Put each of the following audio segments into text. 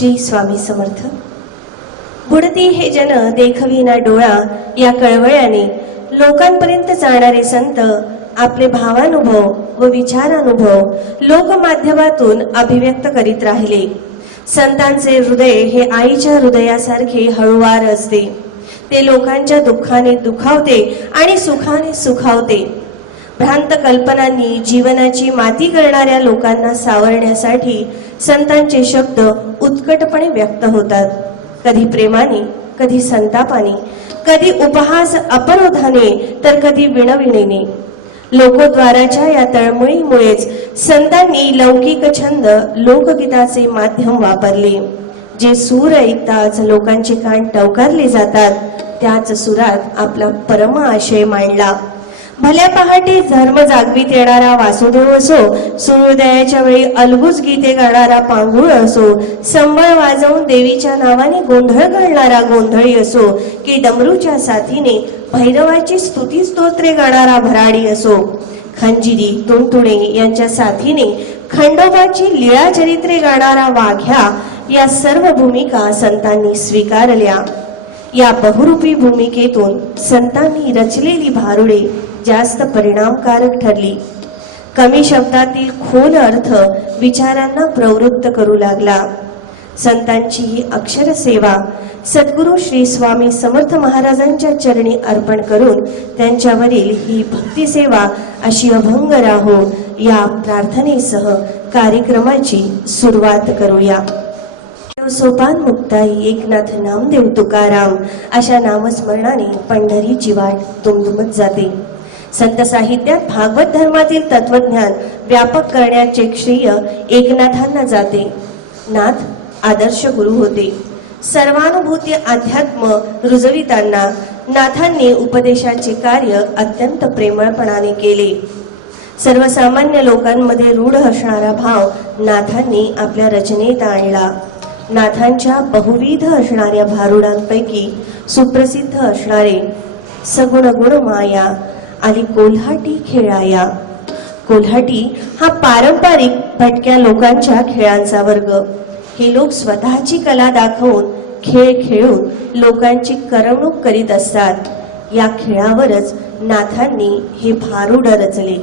श्री स्वामी समर्थ। बुडती हे जन देखविना डोळा या कळवळ्याने लोकांपर्यंत जाणारे संत आपले भावानुभव व विचारानुभव लोकमाध्यमातून अभिव्यक्त करीत राहिले। संतांचे हृदय हे आईच्या हृदयासारखे हळुवार असते। ते लोकांच्या दुःखाने दुखावते आणि सुखाने सुखावते। भ्रांत कल्पनांनी जीवनाची माती करणाऱ्या लोकांना सावरण्यासाठी संतांचे शब्द उत्कटपणे व्यक्त होतात। कधी प्रेमाने, कधी संतापाने, कधी उपहास अपरोधाने, तर कधी विणविणेने। लोकोद्वाराच्या या तळमळीमुळेच संतांनी लौकिक छंद लोकगीताचे माध्यम वापरले। जे सूर ऐकताच लोकांचे कान टवकारले जातात, त्याच सुरात आपला परम आशय मांडला। भल्या पहाटे धर्म जागवित येणारा वासुदेव असो, सूर्योदयाच्या वेळी अलगूज गीते गाणारा पांगुळ असो, संबळ वाजवून देवीच्या नावाने गोंधळ घालणारा गोंधळी असो, की डमरूच्या साथीने भैरवाची स्तुती स्तोत्रे गाणारा भराडी असो, खंजिरी तुणतुणे यांच्या साथीने खंडोबाची लीळा चरित्रे गाणारा वाघ्या, या सर्व भूमिका संतांनी स्वीकारल्या। या बहुरूपी भूमिकेतून संतांनी रचलेली भारुडे जास्त परिणामकारक ठरली। कमी शब्दातील खोल अर्थ विचारांना प्रवृत्त करू लागला। संतांची ही अक्षर सेवा सद्गुरू श्री स्वामी समर्थ महाराजांच्या चरणी अर्पण करून त्यांच्यावरील ही भक्ती सेवा अशी अभंग राहो, या प्रार्थनेसह कार्यक्रमाची सुरुवात करूया। सोपान मुक्ताई एकनाथ नामदेव तुकाराम अशा नामस्मरणाने पंढरीची वाट दुमदुमत जाते। संत साहित्यात भागवत धर्मातील तत्वज्ञान व्यापक करण्याचे श्रेय एकनाथांना जाते। नाथ आदर्श गुरु होते। सर्वानुभूती अध्यात्म रुजविताना नाथांनी उपदेशाचे कार्य अत्यंत प्रेमळपणाने केले। सर्वसामान्य लोकांमध्ये रूढ असणारा भाव नाथांनी आपल्या रचनेत आणला। नाथांच्या बहुविध असणाऱ्या भारुडांपैकी सुप्रसिद्ध असणारे सगुण गुण माया आली कोल्हाटी खेळाया। कोल्हाटी हा पारंपरिक भटक्या लोकांच्या खेळांचा वर्ग। हे लोक स्वतःची कला दाखवून खेळ खेळून लोकांची करमणूक करीत असतात। या खेळावरच नाथांनी हे भारुड रचले।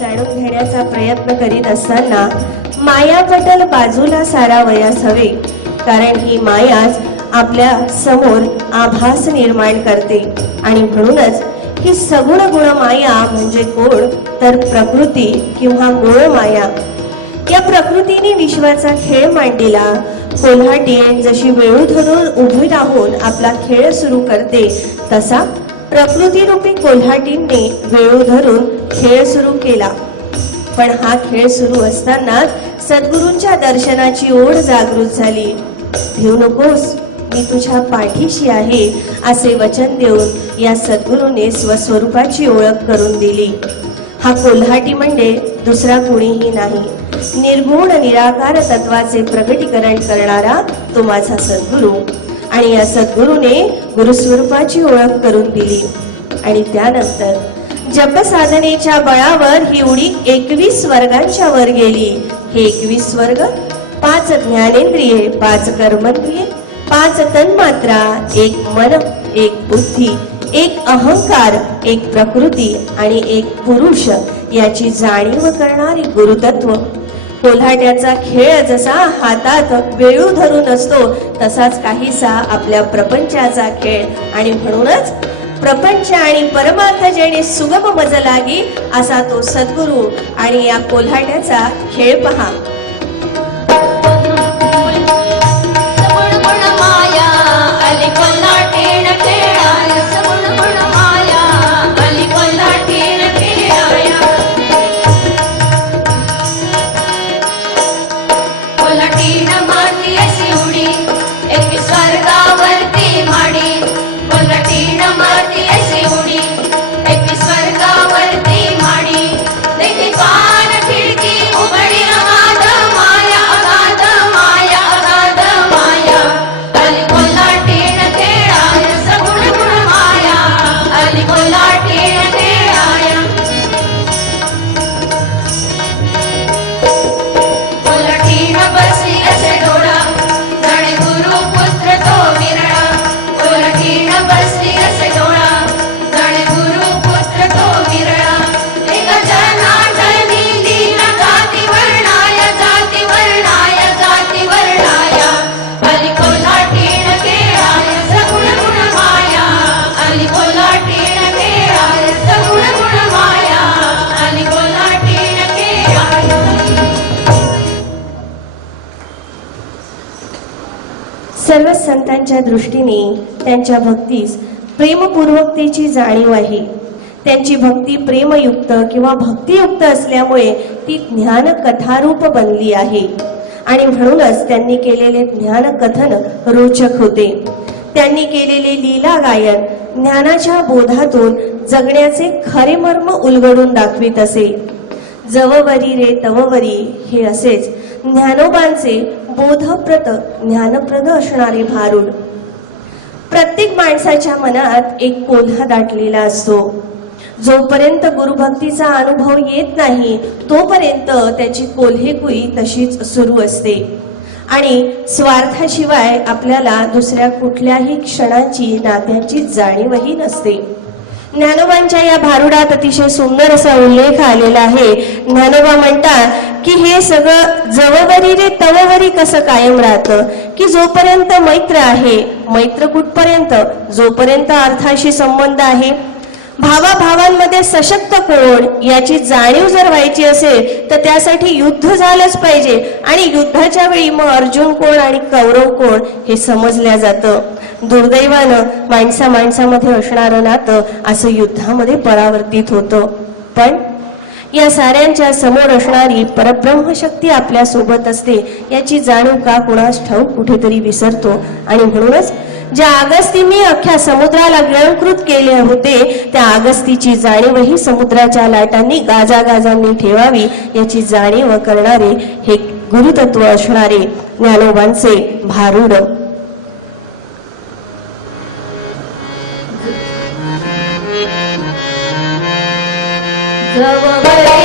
जाणून घेण्याचा प्रयत्न करीत असताना माया पटल बाजूला सारावयास हवे, कारण ही मायाच आपल्या समोर आभास निर्माण करते। आणि म्हणूनच ही सगुण गुण माया म्हणजे कोण तर प्रकृती किंवा मूळ माया। या प्रकृतीने विश्वाचा खेळ मांडलेला कोल्हाटी जशी वेळू धरून उभी राहून आपला खेळ सुरू करते, तसा प्रकृती रूपी कोल्हाटीने वेळू धरून खेळ सुरू केला। पण हा खेळ सुरू असताना सद्गुरूंच्या दर्शनाची ओढ जागृत झाली। भिवू नकोस, मी तुझ्या पाठीशी आहे असे वचन देऊन या सद्गुरूने स्वस्वरूपाची ओळख करून दिली। हा कोल्हाटी म्हणजे दुसरा कोणीही नाही, निर्गुण निराकार तत्वाचे प्रकटीकरण करणारा तो माझा सद्गुरू। आणि या सद्गुरूने गुरुस्वरूपाची ओळख करून दिली। आणि त्यानंतर जप साधनेच्या बळावर ही उडी 21 वर्गांच्या वर गेली। हे 21 वर्ग 5 ज्ञानेंद्रिये, 5 कर्मेंद्रिये, 5 तन्मात्रा, एक मन, एक बुद्धी, एक अहंकार, एक प्रकृती आणि एक पुरुष याची जाणीव करणारी गुरुतत्व. कोल्हाट्याचा खेळ जसा हातात वेळू धरून असतो तसाच काहीसा आपल्या प्रपंचाचा खेळ, आणि म्हणूनच प्रपंच आणि परमार्थ जेणे सुगम मज लागी असा तो सद्गुरु आणि या कोल्हाट्याचा खेळ पहा. सर्व संतांच्या दृष्टीने त्यांच्या भक्तीस प्रेमपूर्वकतेची जाणीव आहे. त्यांची भक्ती प्रेमयुक्त किंवा भक्तियुक्त असल्यामुळे ती ज्ञान कथारूप बनली आहे, आणि म्हणूनच त्यांनी केलेले ज्ञान कथन रोचक होते. त्यांनी केलेले लीला गायन ज्ञानाच्या बोधातून जगण्याचे खरे मर्म उलगडून दाखवित असे. जववरी रे तववरी हे असेच ज्ञानोबांचे बोधप्रद ज्ञानप्रद असणारे भारूड. प्रत्येक माणसाच्या मनात एक कोल्हा दाटलेला असतो. जोपर्यंत गुरुभक्तीचा अनुभव येत नाही तोपर्यंत त्याची कोल्हेकुई तशीच सुरू असते, आणि स्वार्थाशिवाय आपल्याला दुसऱ्या कुठल्याही क्षणाची नात्याची जाणीवही नसते. ज्ञानोबांच्या या भारुडात अतिशय सुंदर असा उल्लेख आलेला आहे. ज्ञानोबा म्हणतात की हे सगळं जववरी रे तववरी कसं कायम राहतं, की जोपर्यंत मैत्र आहे, मैत्र कुठपर्यंत, जोपर्यंत अर्थाशी संबंध आहे. भावाभावांमध्ये सशक्त कोण याची जाणीव जर व्हायची असेल तर त्यासाठी युद्ध झालंच पाहिजे, आणि युद्धाच्या वेळी मग अर्जुन कोण आणि कौरव कोण हे समजल्या जातं. दुर्दैवानं माणसा माणसामध्ये असणारं नातं असं युद्धामध्ये परावर्तित होतं. पण या साऱ्यांच्या समोर असणारी परब्रह्मशक्ती आपल्या सोबत असते याची जाणीव का कुणास ठाऊक कुठेतरी विसरतो. आणि म्हणूनच ज्या आगस्तींनी अख्ख्या समुद्राला गिळंकृत केले होते त्या आगस्तीची जाणीवही समुद्राच्या लाटांनी गाजागाजांनी ठेवावी याची जाणीव करणारे हे गुरुतत्व असणारे ज्ञानोबांचे भारूड. जवळी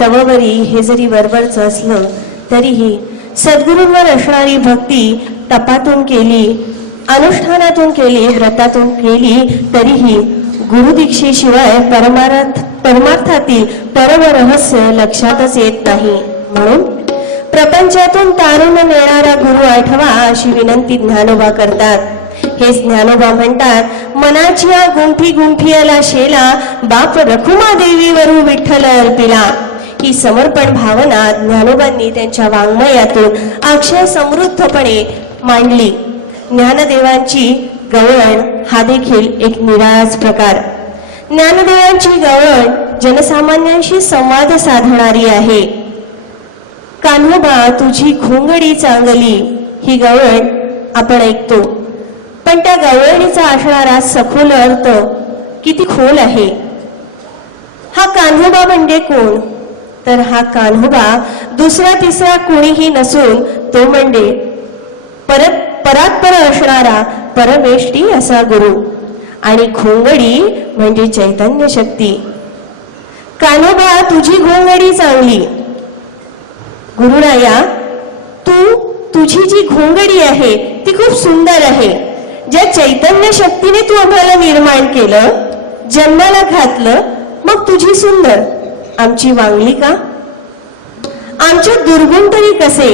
तववरी हे जरी वरवरचं असलं तरीही सद्गुरूंवर असणारी भक्ती तपातून केली, अनुष्ठानातून केली, व्रतातून केली तरीही गुरुदीक्षेशिवाय परमार्थातील परमरहस्य लक्षातच येत नाही. म्हणून प्रपंचातून तारून नेणारा गुरु आठवा अशी विनंती ज्ञानोबा करतात. हेच ज्ञानोबा म्हणतात, मनाची गुंफी गुंफियाला शेला, बाप रखुमा देवीवरू विठ्ठल अर्पिला. ही समर्पण भावना ज्ञानोबांनी त्यांच्या वाङ्मयातून अक्षय समृद्धपणे मांडली. ज्ञानदेवांची गवळण हा देखील एक निराळाच प्रकार. ज्ञानदेवांची गवळण जनसामान्यांशी संवाद साधणारी आहे. कान्होबा तुझी घोंगडी चांगली ही गवळण आपण ऐकतो, पण त्या गवळणीचा असणारा सखोल अर्थ किती खोल आहे. हा कान्होबा म्हणजे कोण? तर हा कान्होबा दुसरा तिसरा कोणीही नसून तो म्हणजे परात्पर असणारा परमेष्ठी असा गुरु, आणि घोंगडी म्हणजे चैतन्य शक्ती. कान्होबा तुझी घोंगडी चांगली. गुरुराया, तुझी जी घोंगडी आहे ती खूप सुंदर आहे. ज्या चैतन्य शक्तीने तू आम्हाला निर्माण केलं, जन्माला घातलं, मग तुझी सुंदर, आमची वांगली का? आमचे दुर्गुण तरी कसे?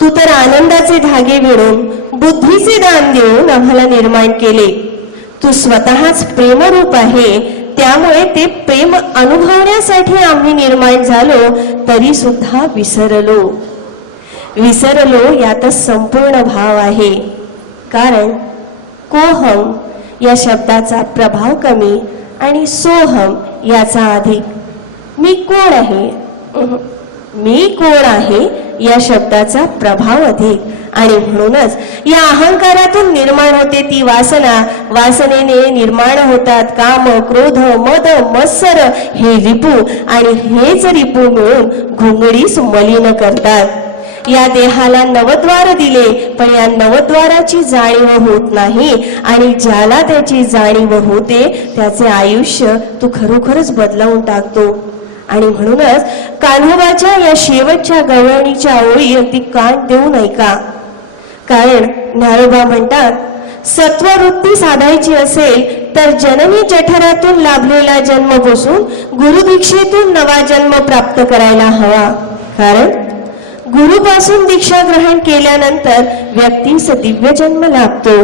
तू तर आनंदाचे धागे विणून बुद्धीचे दान देऊन आम्हाला निर्माण केले. तू स्वतःच प्रेमरूप आहे, त्यामुळे ते प्रेम अनुभवण्यासाठी आम्ही निर्माण झालो, तरी सुद्धा विसरलो यातच संपूर्ण भाव आहे. कारण कोहम या शब्दाचा प्रभाव कमी आणि सोहम याचा अधिक. मी कोण आहे या शब्दाचा प्रभाव अधिक, आणि म्हणूनच या अहंकारातून निर्माण होते ती वासना. वासनेने निर्माण होतात काम, क्रोध, मद, मत्सर हे रिपू, आणि हेच रिपू मिळून घोंगडीस मलिन करतात. या देहाला नवद्वार दिले, पण या नवद्वाराची जाणीव होत नाही, आणि ज्याला त्याची जाणीव होते त्याचे आयुष्य तू खरोखरच बदलावून टाकतो. आणि म्हणूनच कान्होबाच्या या शेवटच्या गवळणीच्या ओळी अगदी कान देऊन ऐका. कारण ज्ञानोबा म्हणतात, सत्ववृत्ती साधायची असेल तर जननी जठरातून लाभलेला जन्म बसून गुरुदीक्षेतून नवा जन्म प्राप्त करायला हवा. कारण गुरुपासून दीक्षा ग्रहण केल्यानंतर व्यक्तीस दिव्य जन्म लाभतो.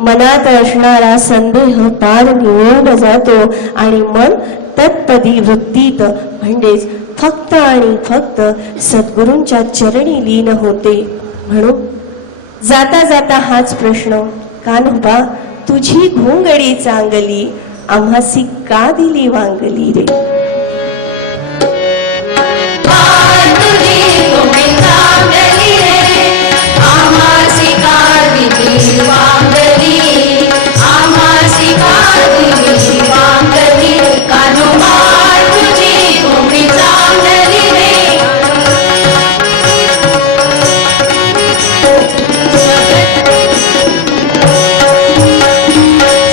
मनात असणारा संदेह पार निवळून जातो आणि मन तत्पदी वृत्तीत म्हणजेच फक्त आणि फक्त सद्गुरूंच्या चरणी लीन होते. म्हणून जाता जाता हाच प्रश्न, कान्होबा तुझी घोंगडी चांगली, आम्हासी का दिली वांगली रे?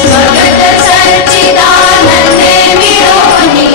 स्वगत सच्चिदानंदे मिळोनी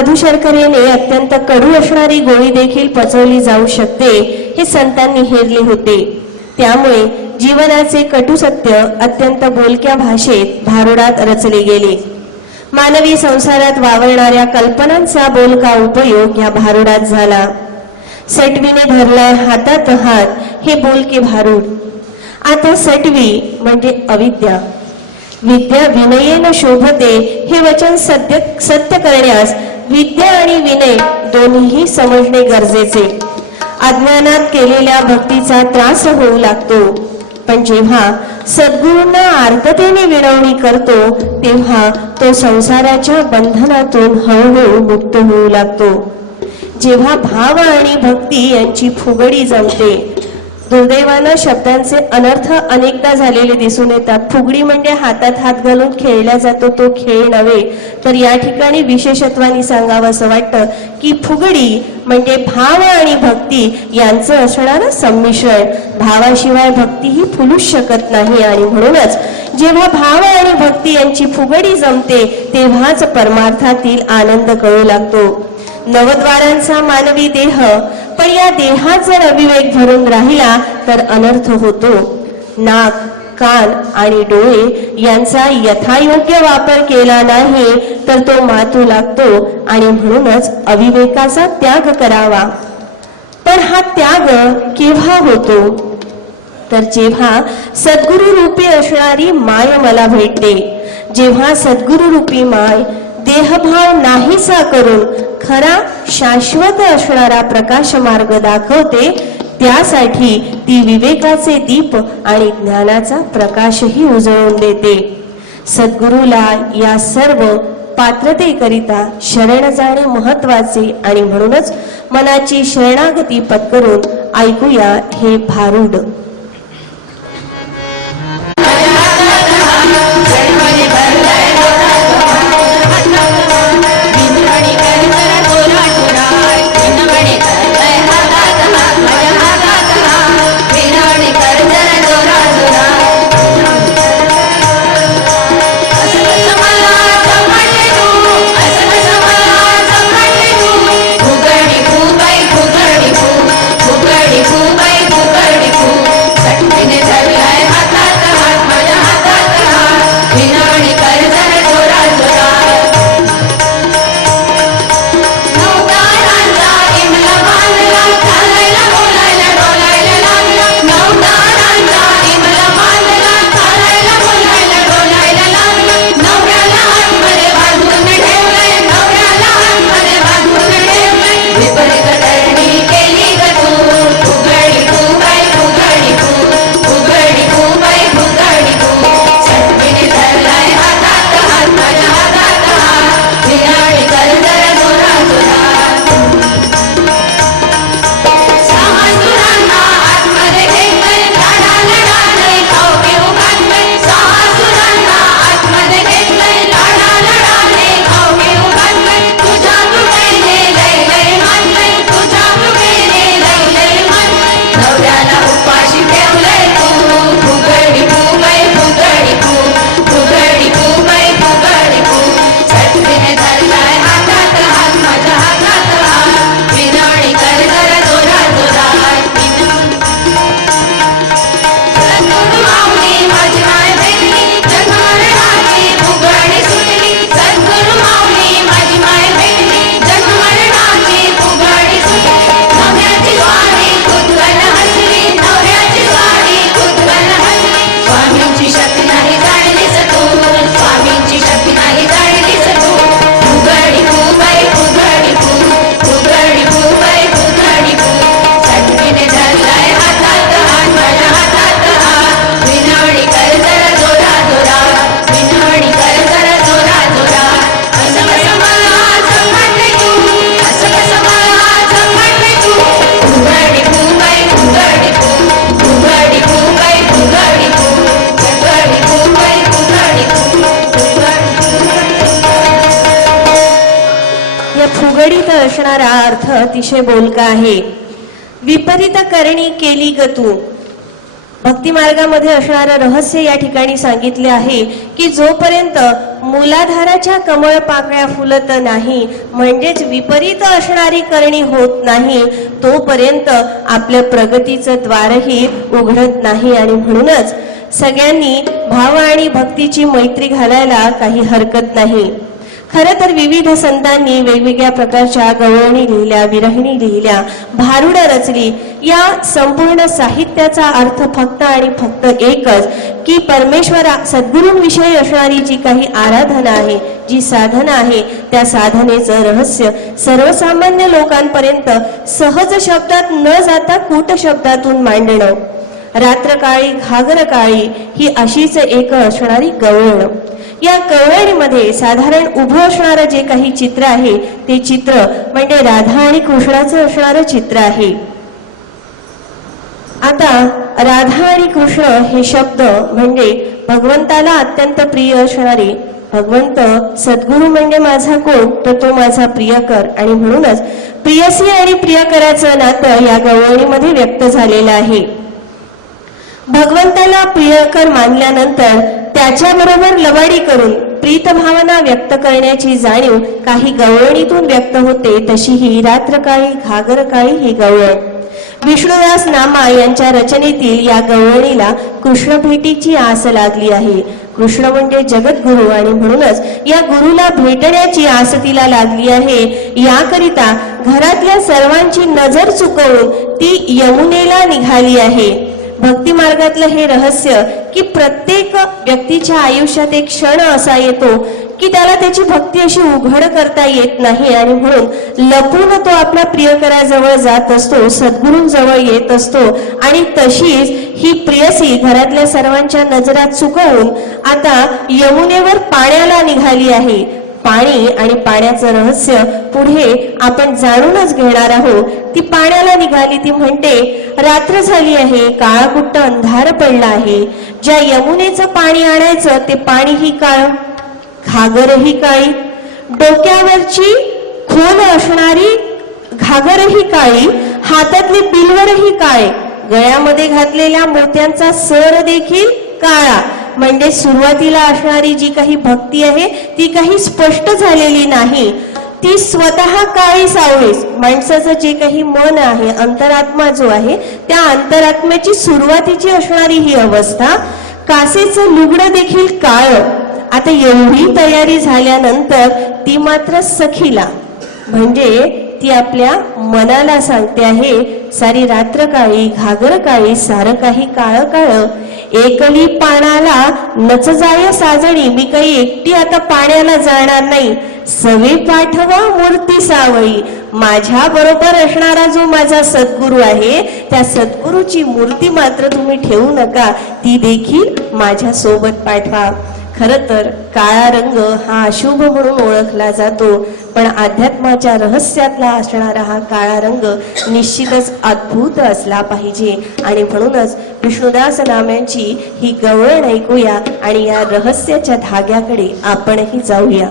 मधु शर्करेने अत्यंत कडू असणारी गोळी देखील पचवली जाऊ शकते हे संतांनी हेरले होते. त्यामुळे जीवनाचे कटू सत्य अत्यंत बोलक्या भाषेत भारुडात रचले गेले. मानवी संसारात वावरणाऱ्या कल्पनांचा बोलका उपयोग या भारुडात झाला. सटवीने धरलाय हातात हात हे बोलके भारूड. आता सटवी म्हणजे अविद्या. विद्या विनयेन शोभते हे वचन सत्य करण्यास विद्या आणि विनय दोन्हीही समजणे गरजेचे. अज्ञानात केलेल्या भक्तीचा त्रास होऊ लागतो, पण जेव्हा सद्गुरूंना आर्ततेने विनवणी करतो तेव्हा तो संसाराच्या बंधनातून हळूहळू मुक्त होऊ लागतो. जेव्हा भाव आणि भक्ती यांची फुगडी जमते. दुर्दैवानं शब्दांचे अनर्थ अनेकदा झालेले दिसून येतात. फुगडी म्हणजे हातात हात घालून खेळला जातो तो खेळ नव्हे, तर या ठिकाणी विशेषत्वाने सांगावं असं वाटतं की फुगडी म्हणजे भाव आणि भक्ती यांचं असणारं संमिश्रण. भावाशिवाय भक्ती ही फुलूच शकत नाही आणि म्हणूनच जेव्हा भाव आणि भक्ती यांची फुगडी जमते तेव्हाच परमार्थातील आनंद कळू लागतो. नवद्वारांचा मानवी देह, पण या देहात जर अविवेक भरून राहिला तर अनर्थ होतो. नाक, कान आणि डोळे यांचा यथायोग्य वापर केला नाही तर तो मातू लागतो आणि म्हणूनच अविवेकाचा त्याग करावा. पण हा त्याग केव्हा होतो? तर जेव्हा सद्गुरु रूपी असणारी माय मला भेटते. जेव्हा सद्गुरु रूपी माय देहभाव नाहीसा करून खरा शाश्वत असणारा प्रकाश मार्ग दाखवते, त्यासाठी ती विवेकाचे दीप आणि ज्ञानाचा प्रकाशही उजळून देते. सद्गुरूला या सर्व पात्रतेकरिता शरण जाणे महत्वाचे आणि म्हणूनच मनाची शरणागती पत्करून ऐकूया हे भारूड. असणारा अर्थ अतिशय बोलका आहे. विपरीत करणी केली ग तू. भक्ती मार्गामध्ये असणारं रहस्य या ठिकाणी सांगितले आहे की जोपर्यंत मूलाधाराच्या कमळ पाकळ्या फुलत नाही, म्हणजेच विपरीत असणारी करणी होत नाही, तोपर्यंत आपल्या प्रगतीचं द्वारही उघडत नाही. आणि म्हणूनच सगळ्यांनी भाव आणि भक्तीची मैत्री घालायला काही हरकत नाही. खरं तर विविध संतांनी वेगवेगळ्या प्रकारच्या गवळणी लिहिल्या, विरहिणी लिहिल्या, भारुडं रचली. या संपूर्ण साहित्याचा अर्थ फक्त आणि फक्त एकच की परमेश्वरा सद्गुरूंविषयी असणारी जी काही आराधना आहे, जी साधना आहे, त्या साधनेचं रहस्य सर्वसामान्य लोकांपर्यंत सहज शब्दात न जाता कूट शब्दातून मांडणं. रात्रकाळी घागर काळी ही अशीच एक असणारी गवळण. या कवळणीमध्ये साधारण उभं असणारं जे काही चित्र आहे ते चित्र म्हणजे राधा आणि कृष्णाचं असणारं चित्र आहे. आता राधा आणि कृष्ण हे शब्द म्हणजे भगवंताला अत्यंत प्रिय असणारे. भगवंत सद्गुरू म्हणजे माझा कोण, तर तो माझा प्रियकर. आणि म्हणूनच प्रियसी आणि प्रियकराचं नातं या गवळणीमध्ये व्यक्त झालेलं आहे. भगवंताला प्रियकर मानल्यानंतर त्याच्याबरोबर लवाडी करून प्रीत भावना व्यक्त करण्याची जाणीव काही गवळणीतून व्यक्त होते. तशी ही रात्रकाळी घागर काळी ही गवळण. विष्णुदास नामा यांच्या रचनेतील या गवळणीला कृष्ण भेटीची आस लागली आहे. कृष्ण म्हणजे जगद्गुरु आणि म्हणूनच या गुरुला भेटण्याची आस तिला लागली आहे. याकरिता घरातल्या सर्वांची नजर चुकवून ती यमुनेला निघाली आहे. भक्ती मार्गातलं हे रहस्य की प्रत्येक व्यक्तीच्या आयुष्यात एक क्षण असा येतो की त्याला त्याची भक्ती अशी उघड करता येत नाही आणि म्हणून लपून तो आपल्या प्रियकराजवळ जात असतो, सद्गुरूंजवळ येत असतो. आणि तशीच ही प्रियसी घरातल्या सर्वांच्या नजरा चुकवून आता यमुनेवर पाण्याला निघाली आहे. पाणी आणि पाण्याचं रहस्य पुढे आपण जाणूनच घेणार आहोत. ती पाण्याला निघाली. ती म्हणते, रात्र झाली आहे, काळाकुट्ट अंधार पडला आहे. ज्या यमुनेचं पाणी आणायचं ते पाणीही काळ, घागरही काळी, डोक्यावरची खोल असणारी घागरही काळी, हातातले बिलवरही काळे, गळ्यामध्ये घातलेल्या मोत्यांचा सर देखील काळा. म्हणजे सुरुवातीला असणारी जी काही भक्ती आहे ती काही स्पष्ट झालेली नाही. ती स्वतः काळी सावळीस. माणसाचं जे काही मन आहे, अंतरात्मा जो आहे, त्या अंतरात्म्याची सुरुवातीची असणारी ही अवस्था. कासेचं लुगडं देखील काळ. आता एवढी तयारी झाल्यानंतर ती मात्र सखीला म्हणजे ती आपल्या मनाला सांगते आहे, सारी रात्र काळी घागर काळी सारं काही काळ काळ, एकली पाण्याला नच जाय साजणी. मी काही एकटी आता पाण्याला जाणार नाही. सवे पाठवा मूर्ती सावळी. माझ्या बरोबर असणारा जो माझा सद्गुरू आहे त्या सद्गुरूची मूर्ती मात्र तुम्ही ठेवू नका, ती देखील माझ्या सोबत पाठवा. खरं तर काळा रंग हा अशुभ म्हणून ओळखला जातो, पण अध्यात्माच्या रहस्यातला असणारा हा काळा रंग निश्चितच अद्भुत असला पाहिजे. आणि म्हणूनच विष्णुदास नामांची ही गवळण ऐकूया आणि या रहस्याच्या धाग्याकडे आपणही जाऊया.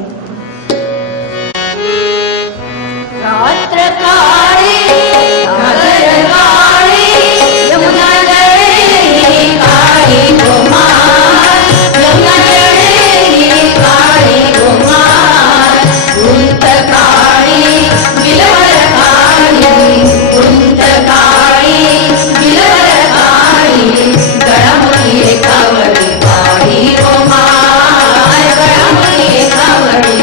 गळामध्ये कावडी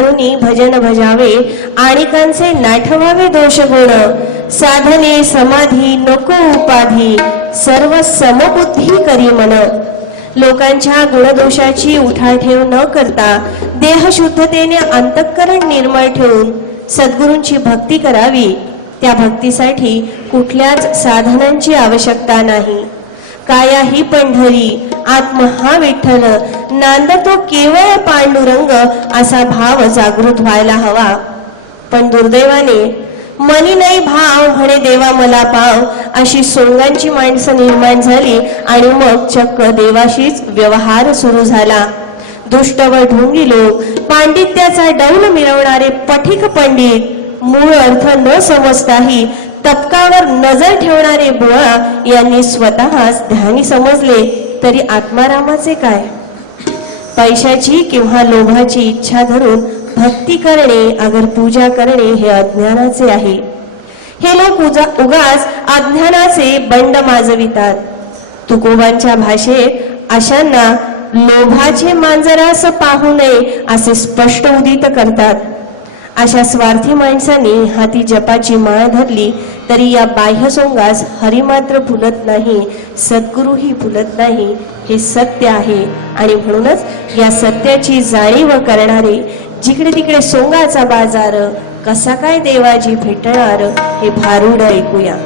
करुणी भजन भजावे, आणिकांचे नाठवावे दोष गुण, साधने समाधी नको उपाधी, सर्व समबुद्धी करी मन. लोकांच्या गुणदोषाची उठाठेव न करता देहशुद्धतेने अंतःकरण निर्मळ ठेवून सद्गुरूंची भक्ती करावी. त्या भक्तीसाठी कुठल्याच साधनांची आवश्यकता नाही. काया ही पंढरी, आत्मा हा विठ्ठल, नांदतो केवळ पांडुरंग, असा भाव जागृत व्हायला हवा. पण दुर्दैवाने मनी नाही भाव म्हणे देवा मला पाव, अशी सोंगांची माणसं निर्माण झाली आणि मग चक्क देवाशीच व्यवहार सुरू झाला. दुष्ट व ढोंगी लोक, पांडित्याचा डौल मिरवणारे पथिक पंडित, मूळ अर्थ न समजताही तपकावर नजर ठेवणारे बुवा यांनी स्वतःच ध्यानी समजले तरी आत्मारामाचे काय. पैशाची किंवा लोभाची इच्छा धरून भक्ती करणे अगर पूजा करणे हे अज्ञानाचे आहे. हे लोक उगाच अज्ञानाचे बंड माजवितात. तुकोबांच्या भाषेत अशांना लोभाचे मांजरास पाहू नये असे स्पष्ट उदित करतात. अशा स्वार्थी माणसांनी हाती जपाची माळ धरली तरी या बाह्य सोंगास हरी मात्र फुलत नाही, सद्गुरूही फुलत नाही. हे सत्य आहे आणि म्हणूनच या सत्याची जाणीव करणारे जिकडे तिकडे सोंगाचा बाजार, कसा काय देवाजी भेटणार, हे भारूड ऐकूया.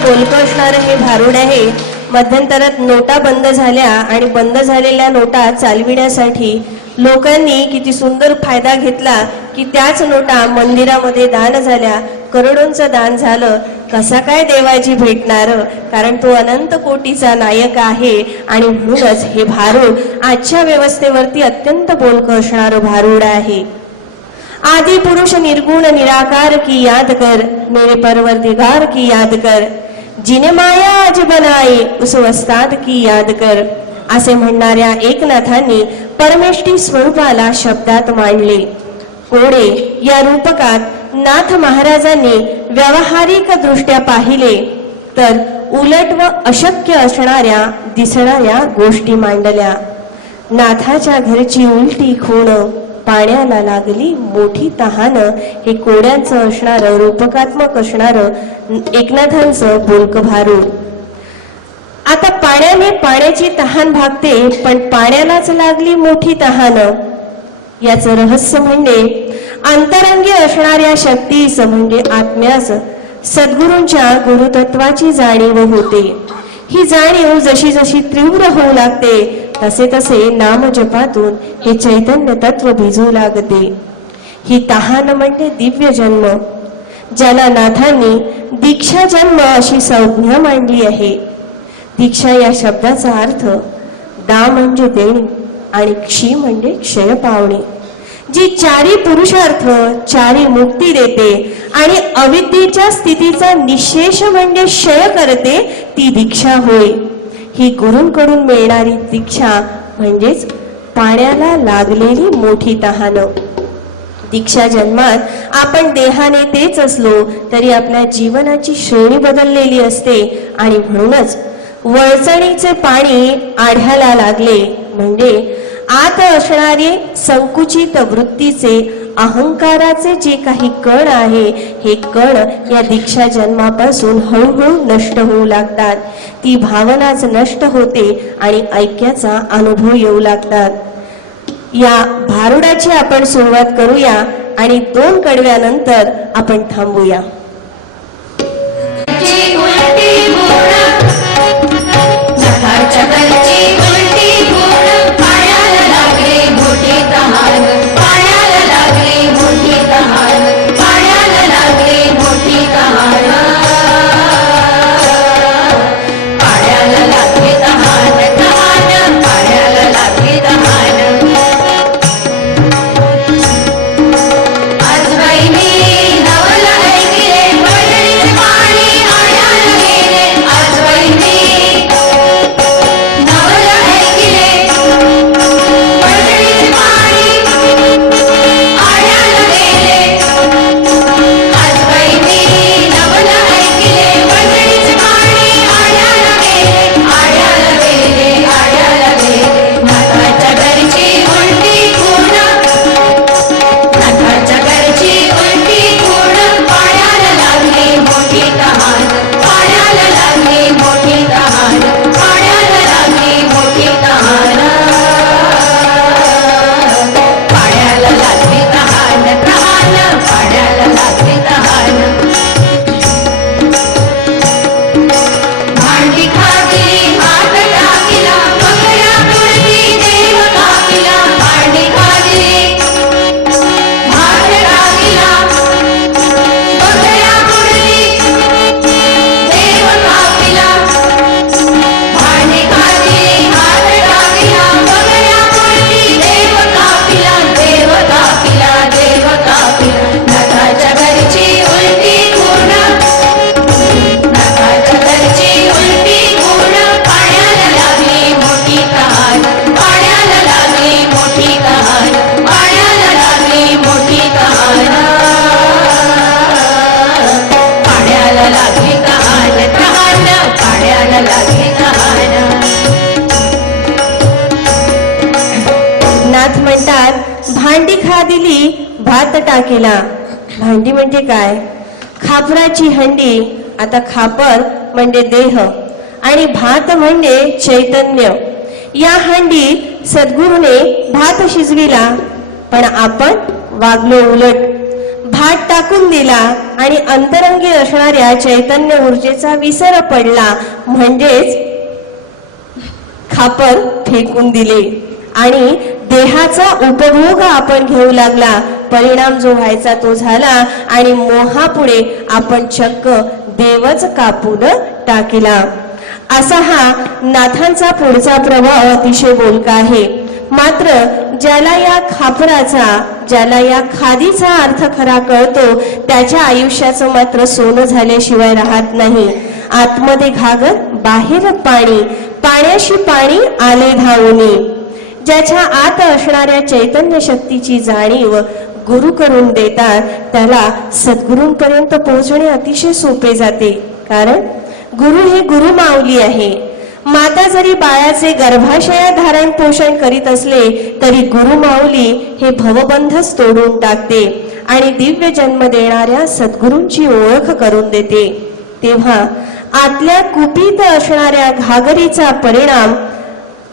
बोलकं असणारं हे भारूड आहे. मध्यंतरात नोटा बंद झाल्या आणि बंद झालेल्या नोटा चालविण्यासाठी लोकांनी किती सुंदर फायदा घेतला की त्याच नोटा मंदिरामध्ये दान झाल्या, करोडोंचं दान झालं. कसा काय देवाजी भेटणार, कारण तो अनंत कोटीचा नायक आहे. आणि म्हणूनच हे भारूड आजच्या व्यवस्थेवरती अत्यंत बोलकं असणारं भारूड आहे. आदि पुरुष निर्गुण निराकार की याद कर, मेरे परवरदिगार की याद कर, जिने माया आज बनाई उस वस्ताद की याद कर, असे म्हणणाऱ्या एकनाथांनी परमेष्ठी स्वरूपाला शब्दात मांडले. कोडे या रूपकात नाथ महाराजांनी व्यावहारिक दृष्ट्या पाहिले तर उलट व अशक्य असणाऱ्या दिसणाऱ्या गोष्टी मांडल्या. नाथाच्या घरची उलटी खूण, पाण्याला लागली मोठी तहान, हे कोड्यांचं असणारं रूपकात्मक असणारं एकनाथांचं बोलकं भारूड. आता पाण्याने पाण्याची तहान भागते, पण पाण्यालाच लागली मोठी तहान. याचं रहस्य म्हणजे अंतरंगी असणाऱ्या शक्तीस म्हणजे आत्म्यास सद्गुरूंच्या गुरुतत्वाची जाणीव होते. ही जाणीव जशी जशी तीव्र होऊ लागते तसे तसे नामजपातून हे चैतन्य तत्व भिजू लागते. ही तहान म्हणजे दिव्य जन्म, ज्याला नाथांनी दीक्षा जन्म अशी संज्ञा मांडली आहे. दीक्षा या शब्दाचा अर्थ दा म्हणजे देणे आणि क्षी म्हणजे क्षय पावणे. जी चारी पुरुषार्थ, चारी मुक्ती देते आणि अविद्येच्या स्थितीचा निशेष म्हणजे क्षय करते, ती दीक्षा होय. ही गुरूंकडून मिळणारी दीक्षा म्हणजेच पाण्याला लागलेली मोठी तहान. दीक्षा जन्मात आपण देहाने तेच असलो तरी आपल्या जीवनाची श्रेणी बदललेली असते आणि म्हणूनच वळचणीचे पाणी आढ्याला लागले म्हणजे आत असणारे संकुचित वृत्तीचे, अहंकाराचे जे काही कण आहे, हे कण या दीक्षा जन्मापासून हळूहळू नष्ट होऊ लागतात. ती भावनाच नष्ट होते आणि ऐक्याचा अनुभव येऊ लागतात. या भारुडाची आपण सुरुवात करूया आणि 2 कडव्यानंतर आपण थांबूया. नाथ म्हणतात भांडी खा दिली भात टाकेला. भांडी म्हणजे काय? खापराची हंडी. आता खापर म्हणजे देह आणि भात म्हणजे चैतन्य. या हंडीत सद्गुरूने भात शिजविला, पण आपण वागलो उलट. भात टाकून दिला आणि अंतरंगी असणाऱ्या चैतन्य ऊर्जेचा विसर पडला, म्हणजेच खापर फेकून दिले आणि देहाचा उपभोग आपण घेऊ लागला. परिणाम जो व्हायचा तो झाला आणि मोहापुढे आपण चक्क देवच कापून टाकला. असा हा नाथांचा पुढचा प्रभाव अतिशय बोलका आहे. मात्र ज्याला या खापराचा, ज्याला या खादीचा अर्थ खरा कळतो, त्याच्या आयुष्याचं मात्र सोनं झाल्याशिवाय राहत नाही. आतमध्ये घागर, बाहेर पाणी, पाण्याशी पाणी आले धावून. ज्याच्या आत असणाऱ्या चैतन्य शक्तीची जाणीव गुरु करून देतात त्याला सद्गुरूंपर्यंत पोहोचणे अतिशय सोपे जाते. कारण गुरु हे गुरु माऊली आहे. माता जरी बाळाचे गर्भाशयात धारण पोषण करीत असले तरी गुरु माऊली हे भवबंधच तोडून टाकते आणि दिव्य जन्म देणाऱ्या सद्गुरूंची ओळख करून देते. तेव्हा आतल्या कुपीत असणाऱ्या घागरीचा परिणाम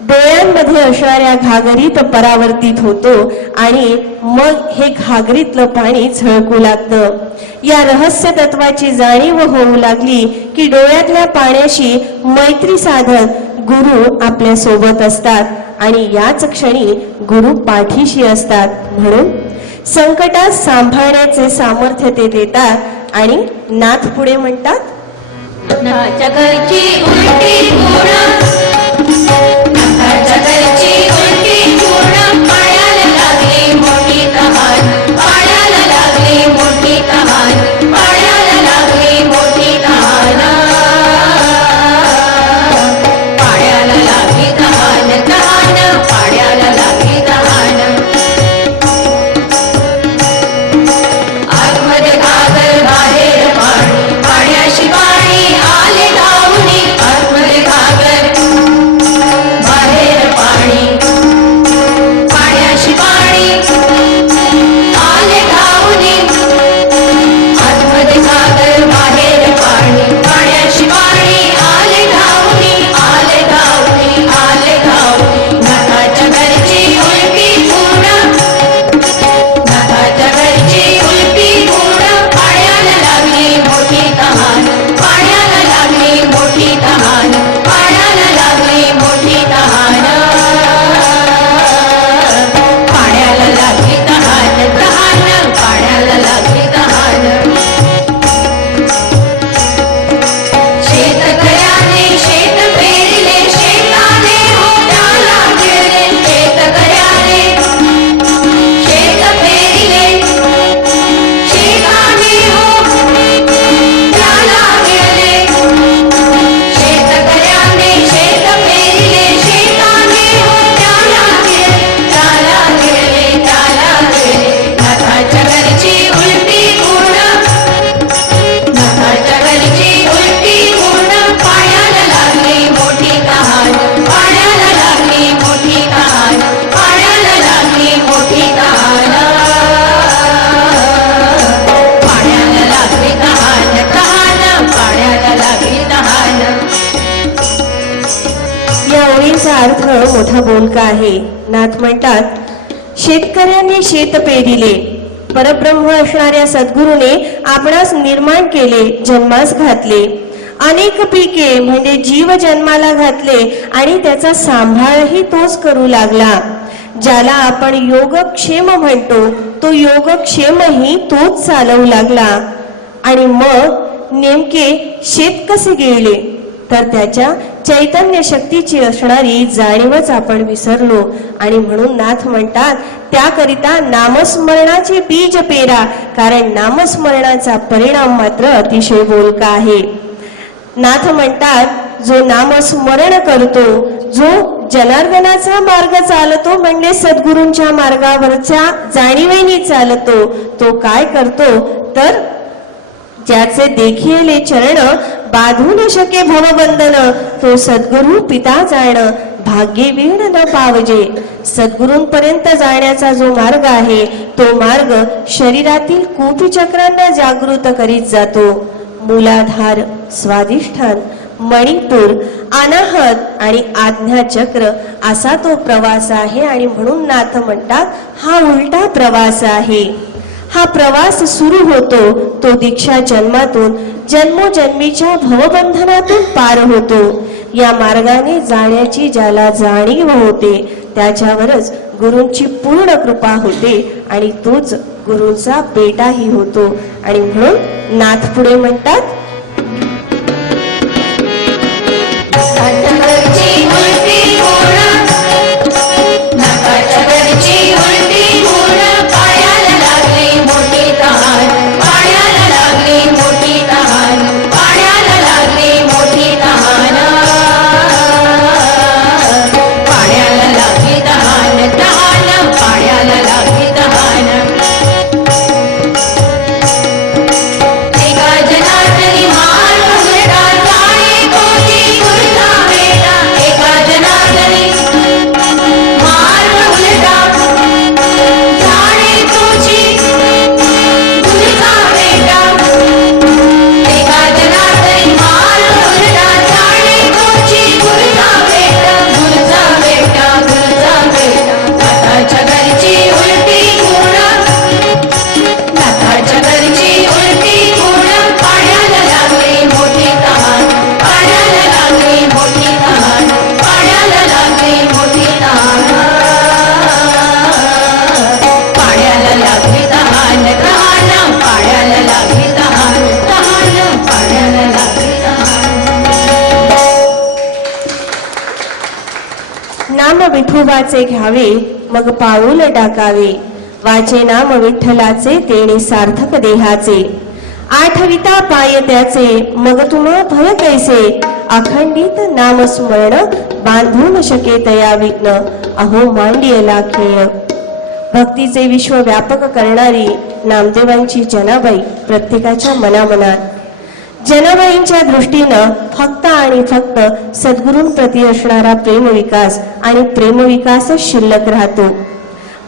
डोळ्यांमध्ये असणाऱ्या घागरीत परावर्तित होतो आणि मग हे घागरीतलं पाणी झळकू लागतं. या रहस्य तत्वाची जाणीव होऊ लागली की डोळ्यातल्या पाण्याशी मैत्री साधत गुरु आपल्या सोबत असतात आणि याच क्षणी गुरु पाठीशी असतात. म्हणून संकटात सांभाळण्याचे सामर्थ्य ते देतात आणि नाथ पुढे म्हणतात, नाथाच्या घरची उलटी पूर्ण, नाथाच्या घरची उलटी पूर्ण, पायाला लागली मोठी तहान, पायाला लागली मोठी तहान, पायाला लागली मोठी तहान, पायाला लागली तहान, तहान, पायाला लागली तहान. आतमध्ये घागर बाहेर पाणी, पाण्याशी पाणी आले धावूनी, आतमध्ये घागर बाहेर पाणी, पाण्याशी पाणी आले धावूनी, आतमध्ये घागर बाहेर पाणी, पाण्याशी पाणी आले धावूनी, आले धावूनी, आले धावूनी. नाथाच्या घरची उलटी पूर्ण, नाथाच्या घरची उलटी पूर्ण, पाण्याला लागली मोठी तहान, पाण्याला लागली मोठी तहान, पाण्याला लागली मोठी तहान, पाण्याला लागली तहान, तहान, पाण्याला लागली तहान. शेतकऱ्याने शेत पेरले, शेताने हो त्याला गिळले, शेतकऱ्याने शेत पेरले, शेताने हो त्याला गिळले, शेतकऱ्याने शेत पेरले, शेताने हो त्याला गिळले, त्याला गिळले, त्याला गिळले. नाथाच्या घरची उलटी पूर्ण, नाथाच्या घरची उलटी पूर्ण, पायाला लागली मोठी तहान, पायाला लागली मोठी तहान, पायाला लागली मोठी तहान, पायाला लागली तहान, तहान, पायाला लागली तहान. या ओळींचा अर्थ मोठा बोलका आहे. नाथ म्हणतात, शेतकऱ्यांनी शेत पेरिले, परब्रह्म असणाऱ्या सद्गुरूने आपणास निर्माण केले, जन्मास घातले, अनेक पिके म्हणजे जीव जन्माला घातले आणि त्याचा सांभाळही तोच करू लागला. ज्याला आपण योगक्षेम म्हणतो तो योगक्षेमही तोच चालवू लागला. आणि मग नेमके शेत कसे गिळले तर त्याच्या चैतन्य शक्तीची असणारी जाणीवच आपण विसरलो. आणि म्हणून नाथ म्हणतात, त्याकरिता नामस्मरणाचे बीज पेरा, कारण नामस्मरणाचा परिणाम मात्र अतिशय बोलका आहे. नाथ म्हणतात, जो नामस्मरण करतो, जो जनार्दनाचा मार्ग चालतो म्हणजे सद्गुरूंच्या मार्गावरच्या जाणीवेने चालतो, तो काय करतो तर ज्याचे देखिले चरण बाधू न शके भवबंधन, तो सद्गुरु पिता जाण भाग्ये वीण न पावजे. सद्गुरूंपर्यंत जाण्याचा जो मार्ग आहे तो मार्ग शरीरातील कूपचक्रांना जागृत करीत जातो. मूलाधार, स्वाधिष्ठान, मणिपूर, अनाहत आणि आज्ञाचक्र असा तो प्रवास आहे. आणि म्हणून नाथ म्हणतात, हा उलटा प्रवास आहे. हा प्रवास सुरू होतो तो दीक्षा जन्मातून, जन्मोजन्मीच्या भवबंधनातून पार होतो. या मार्गाने जाण्याची ज्याला जाणीव होते त्याच्यावरच गुरूंची पूर्ण कृपा होते आणि तोच गुरूंचा बेटाही होतो. आणि म्हणून नाथ पुढे म्हणतात, नाथाच्या घरची उलटी पूर्ण, नाथाच्या घरची उलटी पूर्ण, पायाला लागली मोठी तहान, पायाला लागली मोठी तहान, पायाला लागली मोठी तहान, पायाला लागली तहान, तहान, पायाला लागली तहान. नाम विठोबाचे घ्यावे मग पाऊल टाकावे, वाचे नाम विठ्ठलाचे तेणे सार्थक देहाचे. आठविता पाय त्याचे मग तुम भय कैसे, अखंडित नामस्मरण बांधून शके तया विघ्न, अहो मांडियला खेळ. भक्तीचे विश्व व्यापक करणारी नामदेवांची जनाबाई प्रत्येकाच्या मनामनात. जनाबाईंच्या दृष्टीनं फक्त आणि फक्त सद्गुरूंप्रती असणारा प्रेमविकास आणि प्रेमविकासच शिल्लक राहतो.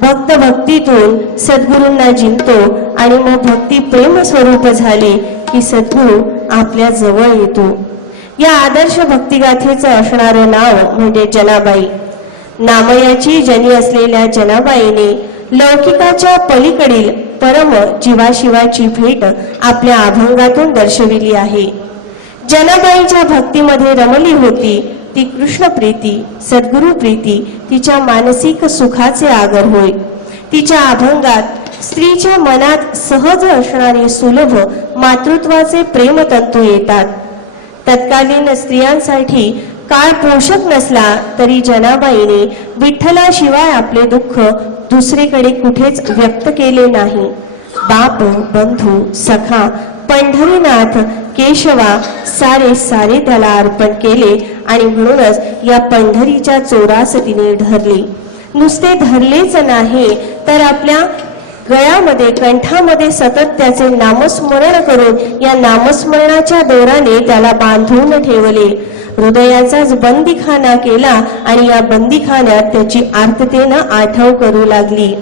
भक्त भक्तीतून सद्गुरूंना जिंकतो आणि मग भक्ती प्रेम स्वरूप झाली की सद्गुरू आपल्या जवळ येतो. या आदर्श भक्तिगाथेचं असणारं नाव म्हणजे जनाबाई. नामयाची जनी असलेल्या जनाबाईने लौकिकाच्या पलीकडील परम जीवाशिवाची भेट आपल्या अभंगातून दर्शविली आहे. जनाबाईच्या भक्तीमध्ये रमली होती ती कृष्ण प्रीती, सद्गुरु प्रीती तिच्या मानसिक सुखाचे आगर होय. तिच्या अभंगात स्त्रीच्या मनात सहज असणारे सुलभ मातृत्वाचे प्रेमतंतू येतात. तत्कालीन स्त्रियांसाठी काळ पोषक नसला तरी जनाबाईने विठ्ठलाशिवाय आपले दुःख दुसरीकडे कुठेच व्यक्त केले नाही. बाप, बंधू, सखा, पंढरीनाथ, केशवा सारे सारे त्याला अर्पण केले आणि म्हणूनच या पंढरीच्या चोरास तिने धरले. नुसते धरलेच नाही तर आपल्या गळ्यामध्ये कंठामध्ये सतत त्याचे नामस्मरण करून या नामस्मरणाच्या दोराने त्याला बांधून ठेवले. हृदयाचाच बंदीखाना केला आणि या बंदीखान्यात त्याची आर्ततेनं आठव करू लागली.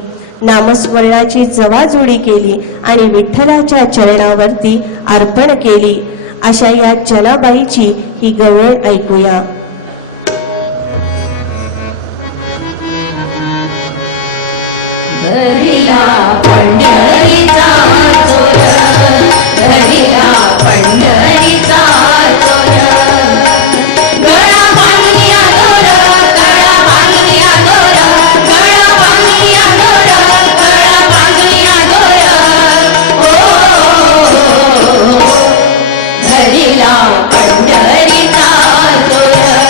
नामस्मरणाची जवाजोडी केली आणि विठ्ठलाच्या चरणावरती अर्पण केली. अशा या जनाबाईची ही गवळ ऐकूया. धरिला पंढरीचा चोर, धरिला पंढरीचा चोर, गळा बांधूया दोर, गळा बांधूया दोर, गळा बांधूया दोर, गळा बांधूया दोर. ओ धरिला पंढरीचा चोर.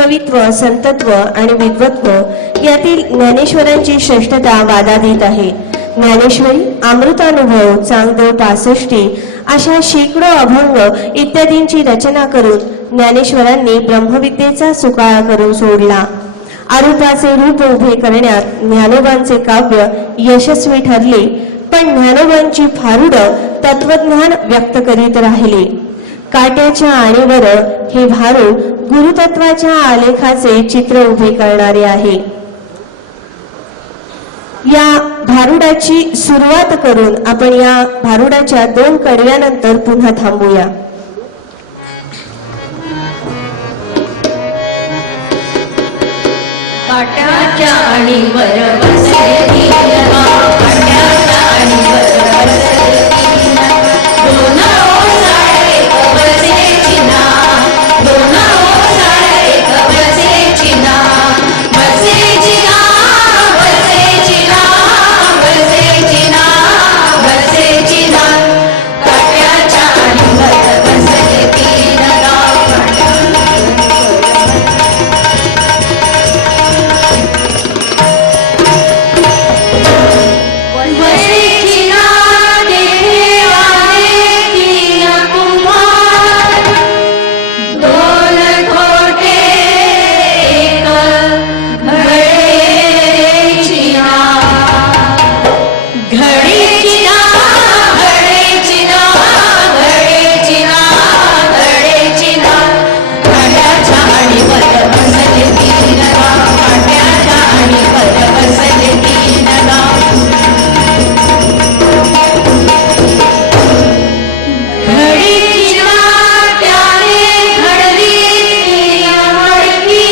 कवित्व, संतत्व आणि विद्वत्व यातील ज्ञानेश्वरांची श्रेष्ठता वादातीत आहे. ज्ञानेश्वरी, अमृतानुभव, चांगदेव पासष्टी अशा शेकडो अभंग इत्यादींची रचना करून ज्ञानेश्वरांनी ब्रह्मविद्येचा सुकाळा करून सोडला. अरूपाचे रूप उभे करण्यात ज्ञानोबांचे काव्य यशस्वी ठरले, पण ज्ञानोबांची फारुड तत्वज्ञान व्यक्त करीत राहिले. काट्याच्या आणीवर हे भारूड गुरुतत्वाच्या आलेखाचे चित्र उभे करणारे आहे. या भारुडाची सुरुवात करून आपण या भारुडाच्या 2 कडव्यानंतर पुन्हा थांबूया. काट्याच्या आणीवर बसले दीनगाव, काट्याच्या आणीवर बसले दीनगाव. दोन ओसाड एक बसे चिना, दोन ओसाड एक बसे चिना, बसे चिना, बसे चिना, बसे चिना, बसे चिना. काट्याच्या आणीवर बसले दीनगाव, बसे चिना. तेथे आले तीन कुंभार, दोन खोटे एक घडे चिना. घडे चिना, घडे चिना, घडे चिना, घडे चिना. काट्याच्या आणीवर बसले दीनगाव, काट्याच्या आणीवर बसले दीनगाव. घडी चिना त्याने घडली तीन मडकी,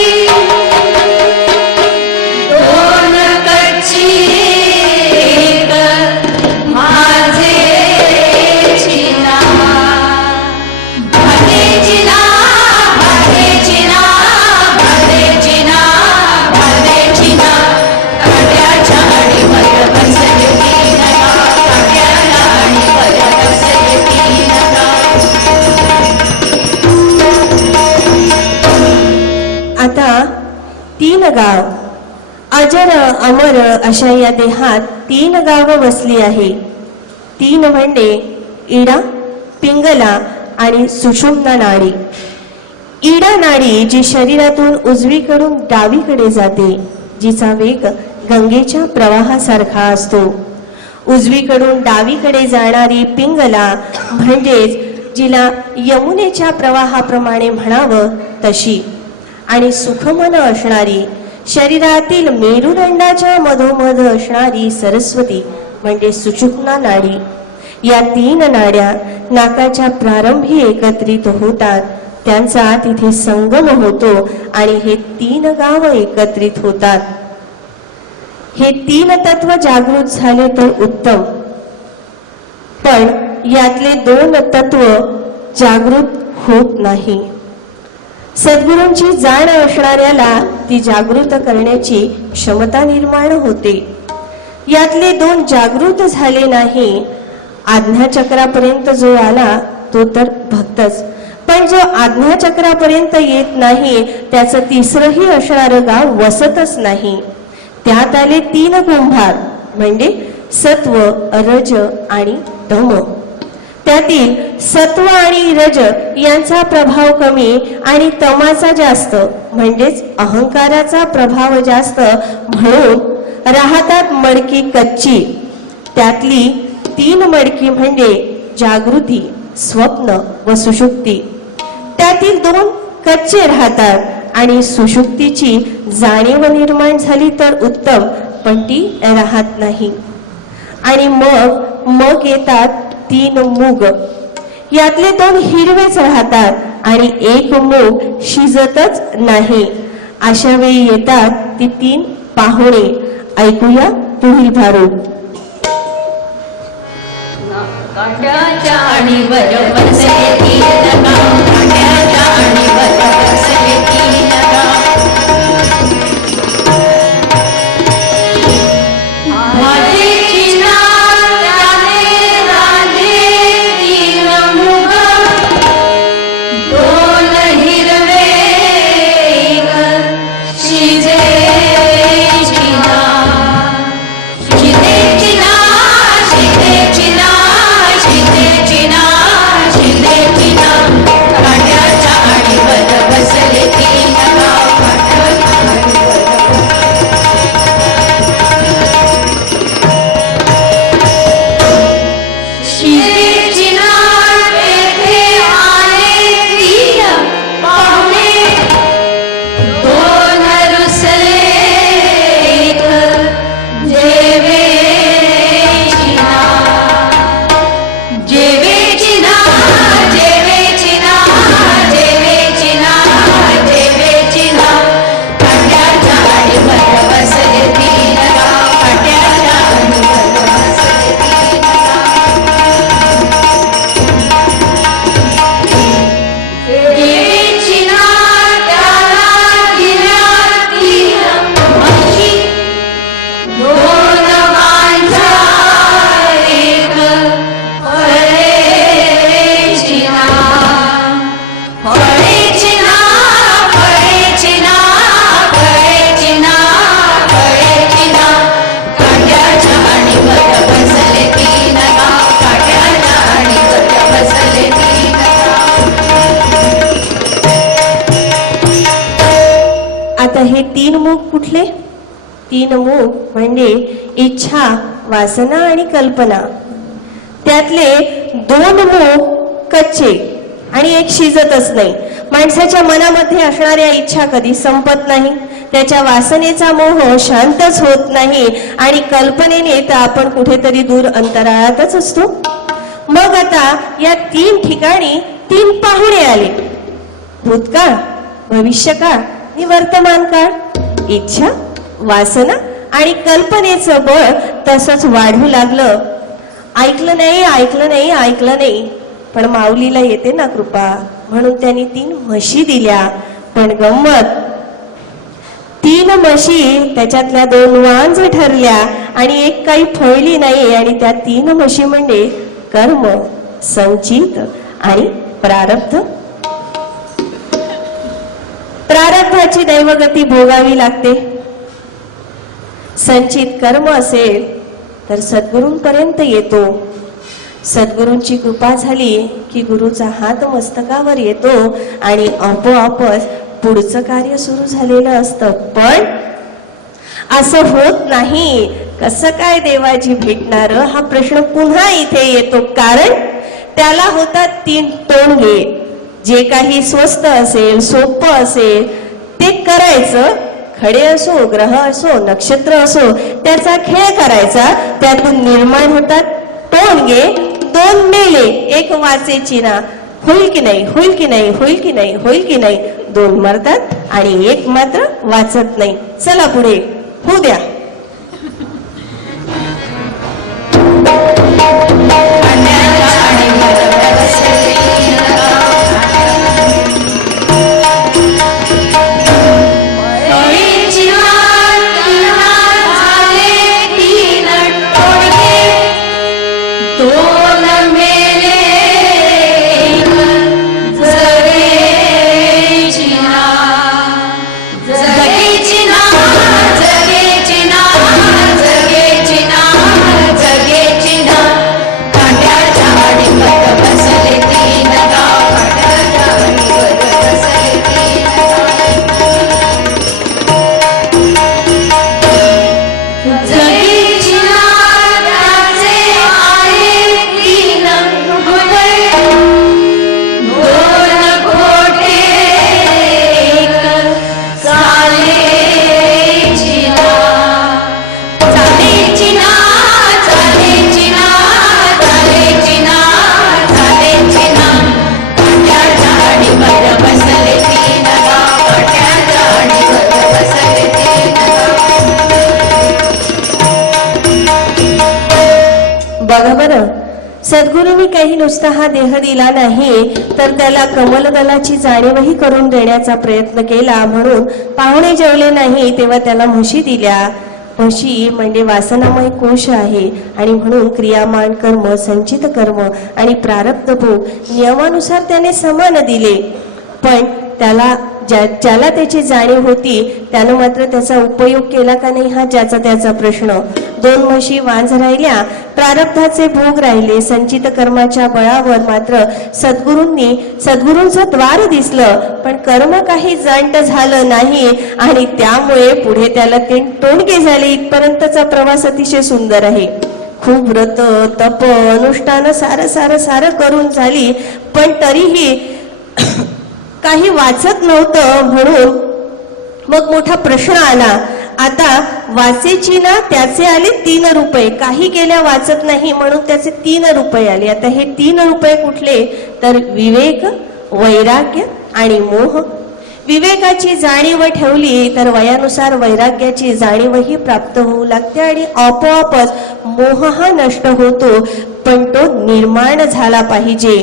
दोन कच्ची एक माझे चिना. भाले चिना, भाले चिना, भाले चिना, भाले चिना. काट्याच्या आणीवर बसले दीनगाव, काट्याच्या आणीवर बसले दीनगाव. आता 3 गाव, अजर अमर अशा या देहात 3 गावं वसली आहे. 3 म्हणजे इडा, पिंगला आणि सुषुम्ना नाडी. इडा नाडी जी शरीरातून उजवीकडून डावीकडे जाते, जिचा वेग गंगेच्या प्रवाहासारखा असतो. उजवीकडून डावीकडे जाणारी पिंगला म्हणजेच जिला यमुनेच्या प्रवाहाप्रमाणे म्हणावं तशी, आणि सुखमन असणारी शरीरातील मेरुदंडाच्या मधोमध असणारी सरस्वती म्हणजे सुषुम्ना नाडी. या 3 नाड्या नाकाच्या प्रारंभी एकत्रित होतात, त्यांचा तिथे संगम होतो आणि हे 3 गाव एकत्रित होतात. हे 3 तत्व जागृत झाले तर उत्तम, पण यातले 2 तत्व जागृत होत नाही. सद्गुरूंची जाण असणाऱ्याला ती जागृत करण्याची क्षमता निर्माण होते. यातले 2 जागृत झाले नाही. आज्ञाचक्रापर्यंत जो आला तो तर भक्तच, पण जो आज्ञाचक्रापर्यंत येत नाही त्याचं 3रंही असणारं गाव वसतच नाही. त्यात आले 3 कुंभार म्हणजे सत्व, रज आणि तम. त्यातील सत्व आणि रज यांचा प्रभाव कमी आणि तमाचा जास्त म्हणजेच अहंकाराचा प्रभाव जास्त, म्हणून राहतात मडकी कच्ची. त्यातली 3 मडकी म्हणजे जागृती, स्वप्न व सुषुप्ती. त्यातील 2 कच्चे राहतात आणि सुषुप्तीची जाणीव निर्माण झाली तर उत्तम, पण ती राहत नाही. आणि मग येतात 3 मूग. यातले 2 हिरवेच राहतात आणि 1 मूग शिजतच नाही. अशा वेळी येतात ती 3 पाहुणे. ऐकूया पुढील भारूड. काट्याच्या आणीवर बसले दीनगाव, काट्याच्या आणीवर बसले दीनगाव. भाले चिना त्याने राहिले 3 मूग, 2 हिरवे एक आता हे 3 मुख कुठले? 3 मुख म्हणजे इच्छा, वासना आणि कल्पना. त्यातले 2 मुख कच्चे आणि एक शिजतच नाही. माणसाच्या मनामध्ये असणाऱ्या इच्छा कधी संपत नाही, त्याच्या वासनेचा मोह शांतच होत नाही आणि कल्पनेने तर आपण कुठेतरी दूर अंतराळातच असतो. मग आता या 3 ठिकाणी 3 पाहुणे आले. भूतकाळ, भविष्यकाळ आणि वर्तमान काळ. इच्छा, वासना आणि कल्पनेचं बळ तसंच वाढू लागलं. ऐकलं नाही, ऐकलं नाही, ऐकलं नाही, पण माऊलीला येते ना कृपा, म्हणून त्यांनी 3 म्हशी दिल्या. पण गंमत, 3 म्हशी त्याच्यातल्या 2 वांज ठरल्या आणि एक काही फळली नाही. आणि त्या 3 म्हशी म्हणजे कर्म, संचित आणि प्रारब्ध. प्रारब्धाची दैवगती भोगावी लागते. संचित कर्म असेल तर सद्गुरूंपर्यंत येतो. सद्गुरूंची कृपा झाली की गुरुचा हात मस्तकावर येतो आणि आपोआपच पुढचं कार्य सुरू झालेलं असतं. पण असं होत नाही. कसं काय देवाजी भेटणार हा प्रश्न पुन्हा इथे येतो. कारण त्याला होतात 3 टोणगे. जे काही स्वस्त असेल, सोपं असेल ते करायचं. खडे असो, ग्रह असो, नक्षत्र असो, त्याचा खेळ करायचा. त्यातून निर्माण होतात टोणगे. 2 मेले, 1 वाचेची ना. होईल की नाही, होईल की नाही, होईल की नाही, होईल की नाही. 2 मरतात आणि 1 मात्र वाचत नाही. चला पुढे होऊ द्या. बघा बरं, सद्गुरूंनी काही नुसता हा देह दिला नाही तर त्याला कमलदलाची जाणीवही करून देण्याचा प्रयत्न केला. म्हणून पाहुणे जेवले नाही तेव्हा त्याला म्हशी दिल्या. म्हशी म्हणजे वासनामय कोश आहे आणि म्हणून क्रियामान कर्म, संचित कर्म आणि प्रारब्ध भोग नियमानुसार त्याने समान दिले. पण त्याला ज्याला त्याची जाणीव होती त्यानं मात्र त्याचा उपयोग केला का नाही हा ज्याचा त्याचा प्रश्न. 2 म्हशी वांज राहिल्या, प्रारब्धाचे भोग राहिले. संचित कर्माच्या बळावर मात्र सद्गुरूंचं द्वार दिसलं, पण कर्म काही जाणत झालं नाही आणि त्यामुळे पुढे त्याला 3 टोणगे झाले. इथपर्यंतचा प्रवास अतिशय सुंदर आहे. खूप व्रत, तप, अनुष्ठान सारं करून झाली, पण तरीही काही वाचत नव्हतं. म्हणून मग मोठा प्रश्न आला. आता वाचेची ना त्याचे आले 3 रुपये. काही गेल्या वाचत नाही म्हणून त्याचे 3 रुपये आले. आता हे 3 रुपये कुठले तर विवेक, वैराग्य आणि मोह. विवेकाची जाणीव ठेवली तर वयानुसार वैराग्याची जाणीवही प्राप्त होऊ लागते आणि आपोआपच मोह हा नष्ट होतो. पण तो निर्माण झाला पाहिजे.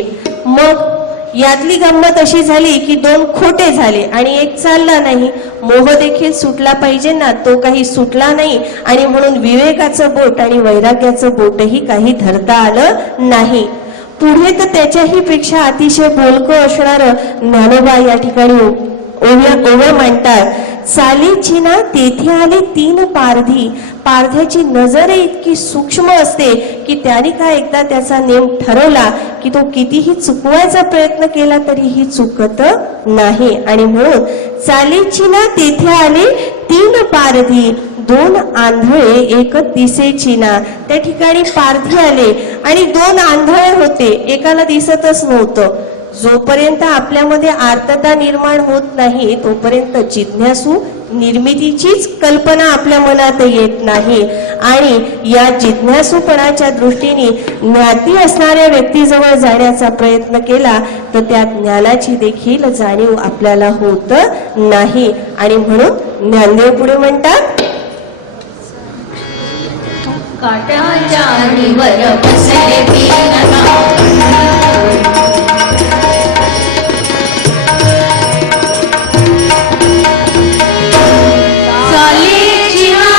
मग यातली गंमत अशी झाली की 2 खोटे झाले आणि 1 चालला नाही. मोह देखील सुटला पाहिजे ना, तो काही सुटला नाही आणि म्हणून विवेकाचं बोट आणि वैराग्याचं बोटही काही धरता आलं नाही. पुढे तर त्याच्याही पेक्षा अतिशय बोलकं असणारं ज्ञानोबा या ठिकाणी ओव्या मांडतात. चालीची ना तेथे आले 3 पारधी. पारध्याची नजर इतकी सूक्ष्म असते की त्याने का एकदा त्याचा नेम ठरवला की तो कितीही चुकवायचा प्रयत्न केला तरीही चुकत नाही. आणि म्हणून चालीची ना तेथे आले 3 पारधी, 2 आंधळे एक दिसेची ना. त्या ठिकाणी पारधी आले आणि 2 आंधळे होते, एकाला दिसतच नव्हतं. जोपर्यंत आपल्यामध्ये आर्तता निर्माण होत नाही तोपर्यंत जिज्ञासू निर्मितीचीच कल्पना आपल्या मनात येत नाही. आणि या जिज्ञासूपणाच्या दृष्टीने ज्ञाती असणाऱ्या व्यक्तीजवळ जाण्याचा प्रयत्न केला तर त्या ज्ञानाची देखील जाणीव आपल्याला होत नाही. आणि म्हणून ज्ञानदेव पुढे म्हणतात, काट्याच्या निवर बसले 3 गाव. चालीची ना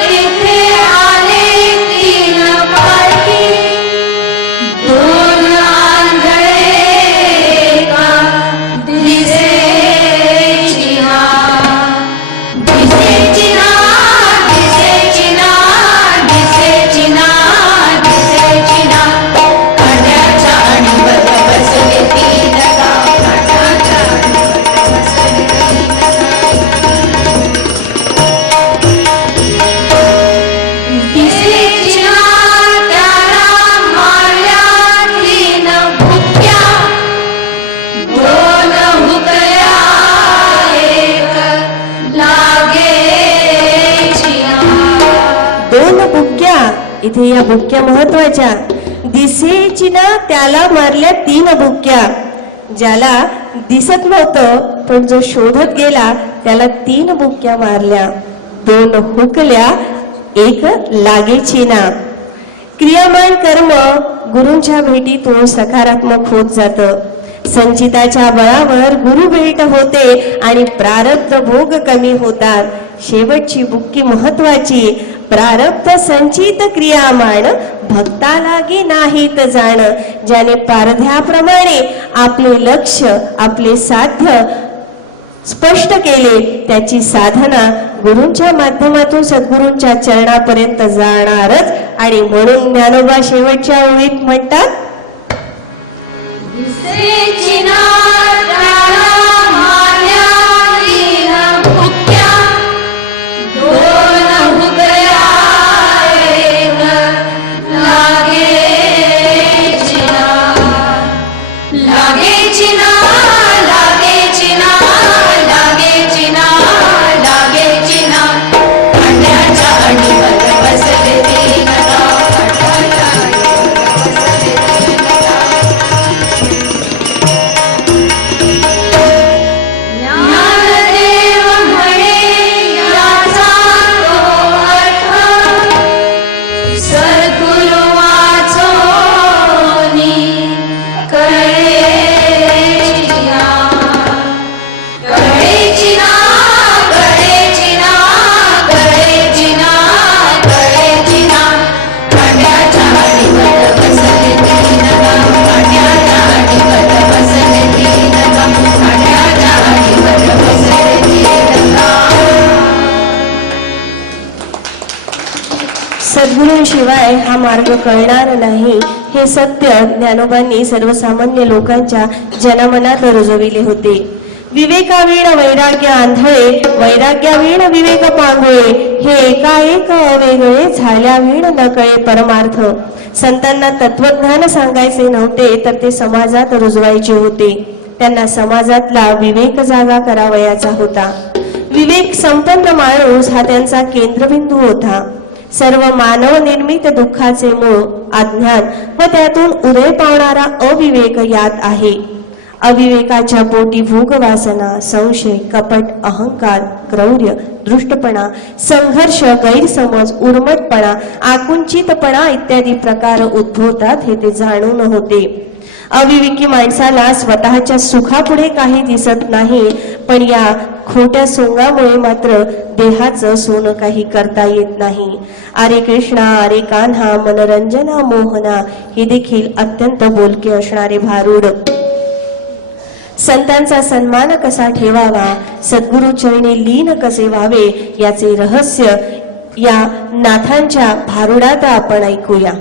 तेथे आले 3 पारधी, 2 आंधळे एका दिसेची ना. दिसेची ना, दिसेची ना, दिसेची ना, दिसेची ना. काट्याच्या निवर बसले 3 गाव. काट्याच्या निवर बसले 3 दिसेची ना, त्याला मारल्या 3 भुक्या, 2 हुकल्या एक लागेची ना. 2 बुक्क्या. इथे या बुक्क्या महत्वाच्या. दिसेची ना त्याला मारल्या 3 बुक्क्या. ज्याला दिसत नव्हतं पण जो शोधत गेला त्याला 3 बुक्क्या मारल्या, 2 हुकल्या एक लागेची ना. क्रियामान कर्म गुरूंच्या भेटीतून सकारात्मक होत जातं. संचिताच्या बळावर गुरु भेट होते आणि प्रारब्ध भोग कमी होतात. शेवटची बुक्की महत्वाची. प्रारब्ध संचित क्रियामान भक्ता लागे नाहीत जाण. ज्याने पारध्याप्रमाणे आपले लक्ष आपले साध्य स्पष्ट केले त्याची साधना गुरूंच्या माध्यमातून सद्गुरूंच्या चरणापर्यंत जाणारच. आणि म्हणून ज्ञानोबा शेवटच्या ओळीत म्हणतात, दिसेची ना त्याला मारल्या 3 भुक्या, 2 हुकल्या एक लागेची ना. लागेची ना, लागेची ना, लागेची ना, लागेची ना. काट्याच्या निवर बसले 3 गाव. काट्याच्या निवर बसले 3 गाव. ज्ञानदेव म्हणे याचा तो अर्थ, सद्गुरु वाचोनी कळेची ना. कळेची ना, कळेची ना, कळेची ना, कळेची ना. काट्याच्या निवर बसले 3 गाव. काट्याच्या निवर बसले 3 गाव. काट्याच्या निवर बसले 3 गाव. सद्गुरूंशिवाय हा मार्ग कळणार नाही हे सत्य ज्ञानोबांनी सर्वसामान्य लोकांच्या जनमनात रुजविले होते. विवेकावीण वैराग्य आंधळे, वैराग्यावीण विवेक पांगुळे, हे एकाएक अवेगळे झाल्यावीण न कळे परमार्थ. संतांना तत्वज्ञान सांगायचे नव्हते तर ते समाजात रुजवायचे होते. त्यांना समाजातला विवेक जागा करावयाचा होता. विवेक संपन्न माणूस हा त्यांचा केंद्रबिंदू होता. सर्व मानव निर्मित दुःखाचे मूळ अज्ञान व त्यातून उदय पावणारा अविवेक यात आहे. अविवेकाच्या पोटी भोग वासना, संशय, कपट, अहंकार, क्रौर्य, दृष्टपणा, संघर्ष, गैरसमज, उर्मटपणा, आकुंचितपणा इत्यादी प्रकार उद्भवतात हे ते जाणून होते. अविवेकी माणसाला स्वतःच्या सुखापुढे काही दिसत नाही, पण या खोट्या सोंगामुळे मात्र देहाचं सोनं काही करता येत नाही. अरे कृष्णा, अरे कान्हा, मनोरंजना, मोहना हे देखील अत्यंत बोलके असणारे भारूड. संतांचा सन्मान कसा ठेवावा, सद्गुरु चरणी लीन कसे व्हावे याचे रहस्य या नाथांच्या भारुडात आपण ऐकूया.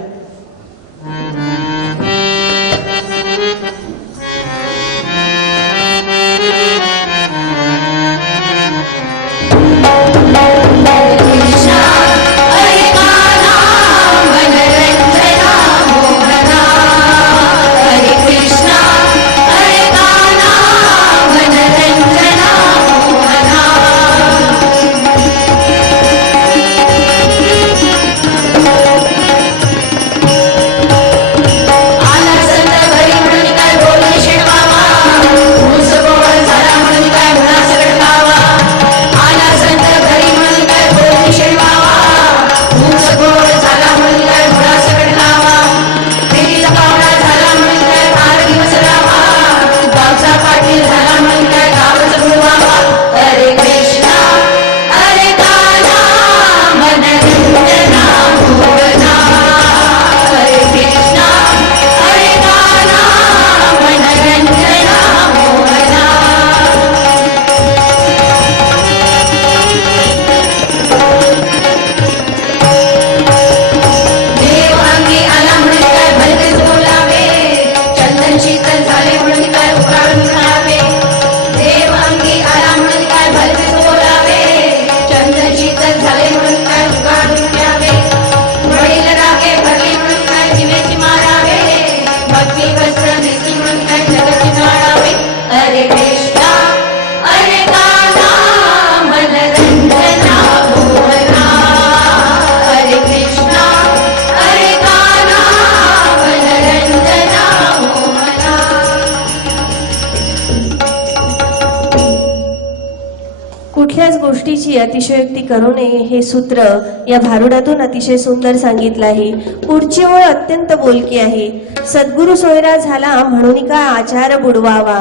कुठल्याच गोष्टीची अतिशयोक्ती करू नये हे सूत्र या भारुडातून अतिशय सुंदर सांगितलं आहे. पुढची ओळ अत्यंत बोलकी आहे. सद्गुरु सोयरा झाला म्हणून का आचार बुडवावा.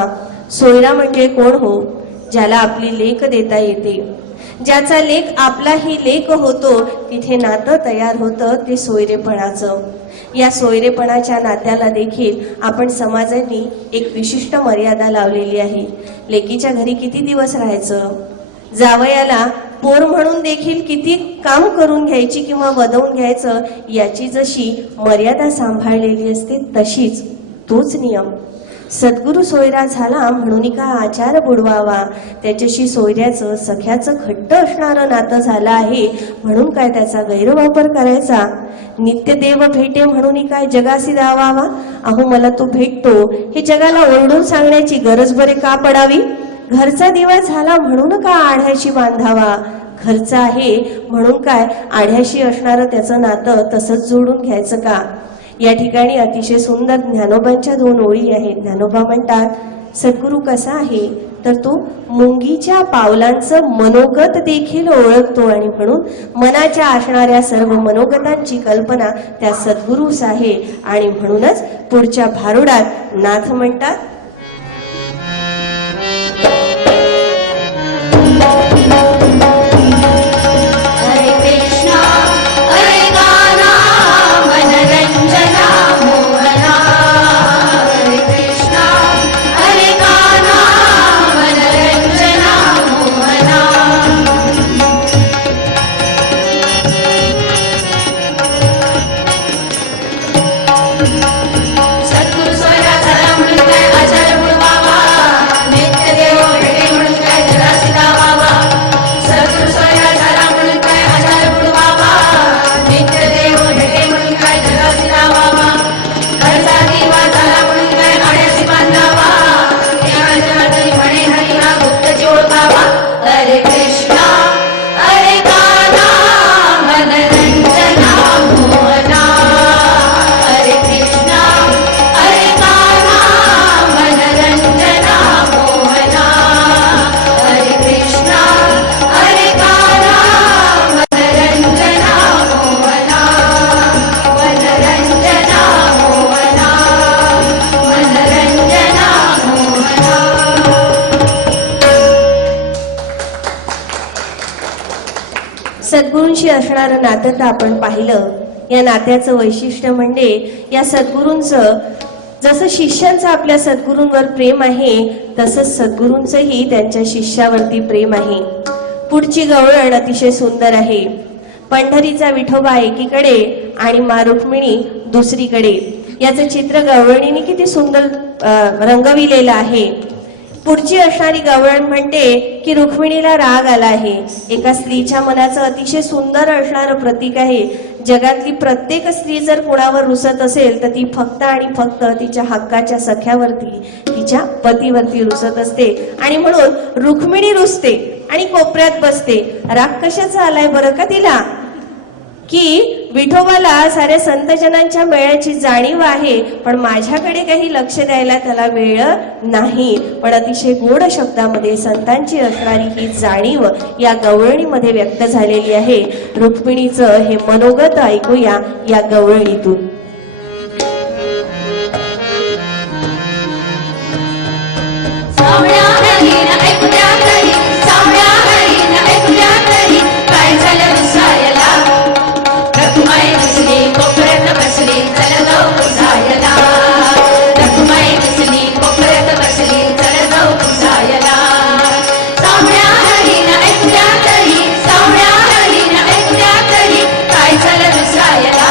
सोयरा म्हणजे कोण हो? ज्याला आपली लेख देता येते, ज्याचा लेख आपलाही लेख होतो, तिथे नातं तयार होतं ते सोयरेपणाचं. या सोयरेपणाच्या नात्याला देखील आपण समाजाने एक विशिष्ट मर्यादा लावलेली आहे. लेकीच्या घरी किती दिवस राहायचं, जावयाला पोर म्हणून देखील किती काम करून घ्यायची किंवा वदवून घ्यायचं, याची जशी मर्यादा सांभाळलेली असते तशीच तोच नियम. सद्गुरु सोयरा झाला म्हणून का आचार बुडवावा. त्याच्याशी सोयऱ्याचं सख्याचं घट्ट असणारं नातं झालं आहे म्हणून काय त्याचा गैरवापर करायचा. नित्यदेव भेटे म्हणून काय जगासी दावावा. अहो मला तो भेटतो हे जगाला ओरडून सांगण्याची गरज बरे का पडावी. घरचा दिवा झाला म्हणून का आढ्याशी बांधावा. घरचा आहे म्हणून काय आढ्याशी असणारं त्याचं नातं तसंच जोडून घ्यायचं का. या ठिकाणी अतिशय सुंदर ज्ञानोबांच्या 2 ओळी आहेत. ज्ञानोबा म्हणतात, सद्गुरू कसा आहे तर तो मुंगीच्या पावलांचं मनोगत देखील ओळखतो आणि म्हणून मनाच्या असणाऱ्या सर्व मनोगतांची कल्पना त्या सद्गुरूस आहे. आणि म्हणूनच पुढच्या भारुडात नाथ म्हणतात, हरे कृष्णा हरे गाना मनरंजना मोहना. हरे कृष्णा हरे गाना मनरंजना मोहना. सद्गुरु सोयरा झाला म्हणून काय आचार बुडवावा. नित्यदेव भेटे म्हणून काय जगासी दावावा. सद्गुरु सोयरा झाला म्हणून काय आचार बुडवावा. नित्यदेव भेटे म्हणून काय जगासी दावावा. घरचा दिवा झाला म्हणून काय आढ्याशी बांधावा. देवाच्या हातून म्हणे हरी हा गुप्त जोडवावा. हरे कृष्णा हरे गाना मनरंजना मोहना. हरे कृष्णा हरे गाना मनरंजना मोहना. हरे कृष्णा हरे गाना मनरंजना मोहना. मनरंजना मोहना. मनरंजना मोहना. सद्गुरूंशी असणारं नातं तर आपण पाहिलं. या नात्याचं वैशिष्ट्य म्हणजे या सद्गुरूंचं जसं शिष्यांचं आपल्या सद्गुरूंवर प्रेम आहे तसंच सद्गुरूंचंही त्यांच्या शिष्यावरती प्रेम आहे. पुढची गवळण अतिशय सुंदर आहे. पंढरीचा विठोबा एकीकडे आणि मा रुक्मिणी दुसरीकडे. याचं चित्र गवळणीने किती सुंदर रंगविलेलं आहे. पुढची असणारी गवळण म्हणते की रुक्मिणीला राग आला आहे. एका स्त्रीच्या मनाचं अतिशय सुंदर असणारं प्रतीक आहे. जगातली प्रत्येक स्त्री जर कुणावर रुसत असेल तर ती फक्त आणि फक्त तिच्या हक्काच्या सख्यावरती, तिच्या पतीवरती रुसत असते. आणि म्हणून रुक्मिणी रुसते आणि कोपऱ्यात बसते. राग कशाचा आलाय बरं का तिला, की विठोबाला साऱ्या संतजनांच्या मेळ्याची जाणीव आहे पण माझ्याकडे काही लक्ष द्यायला त्याला वेळ नाही. पण अतिशय गोड शब्दामध्ये संतांची असणारी ही जाणीव या गवळणीमध्ये व्यक्त झालेली आहे. रुक्मिणीचं हे मनोगत ऐकूया या गवळणीतून. सावळ्या हरीण ऐकूया तरी, सावळ्या हरीण ऐकूया तरी, काय झालं रुसायला. रखुमाई दिसली कोपऱ्यात बसली, चल जाऊ पुसायला. रखुमाई दिसली कोपऱ्यात बसली, चल जाऊ पुसायला. सावळ्या हरीण ऐकूया तरी, सावळ्या हरीण ऐकूया तरी, काय झालं रुसायला.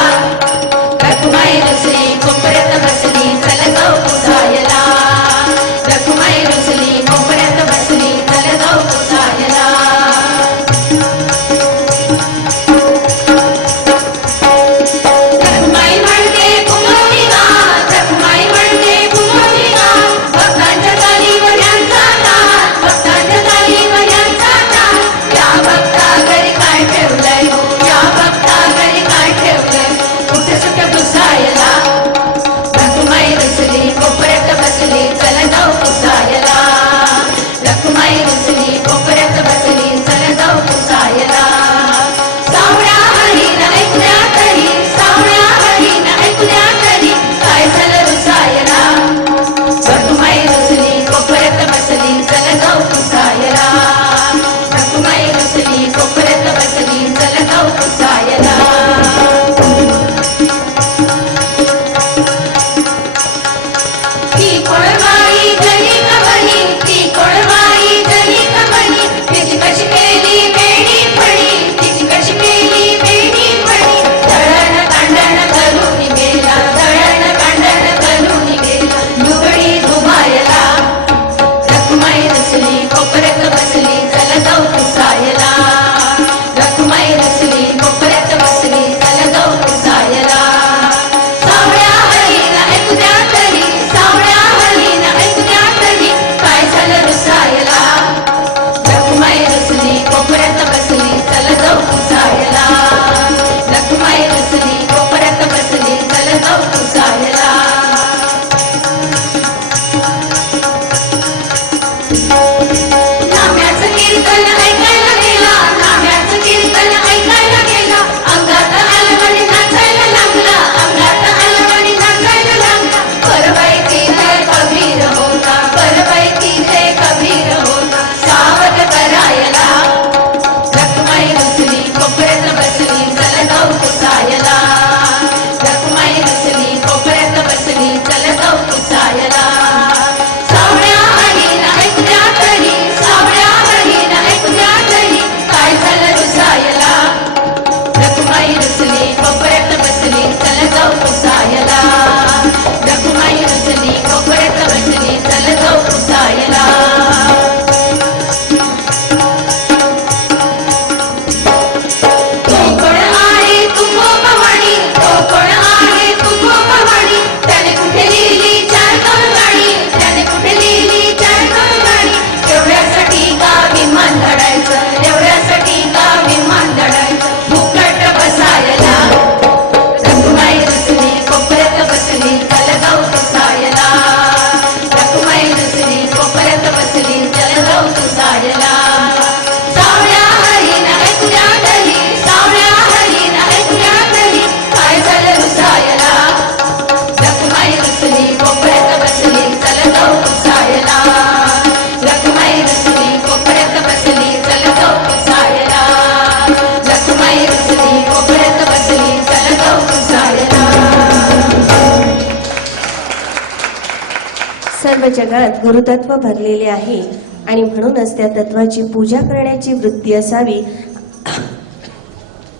सर्व जगात गुरुतत्व भरलेले आहे आणि म्हणूनच त्या तत्वाची पूजा करण्याची वृत्ती असावी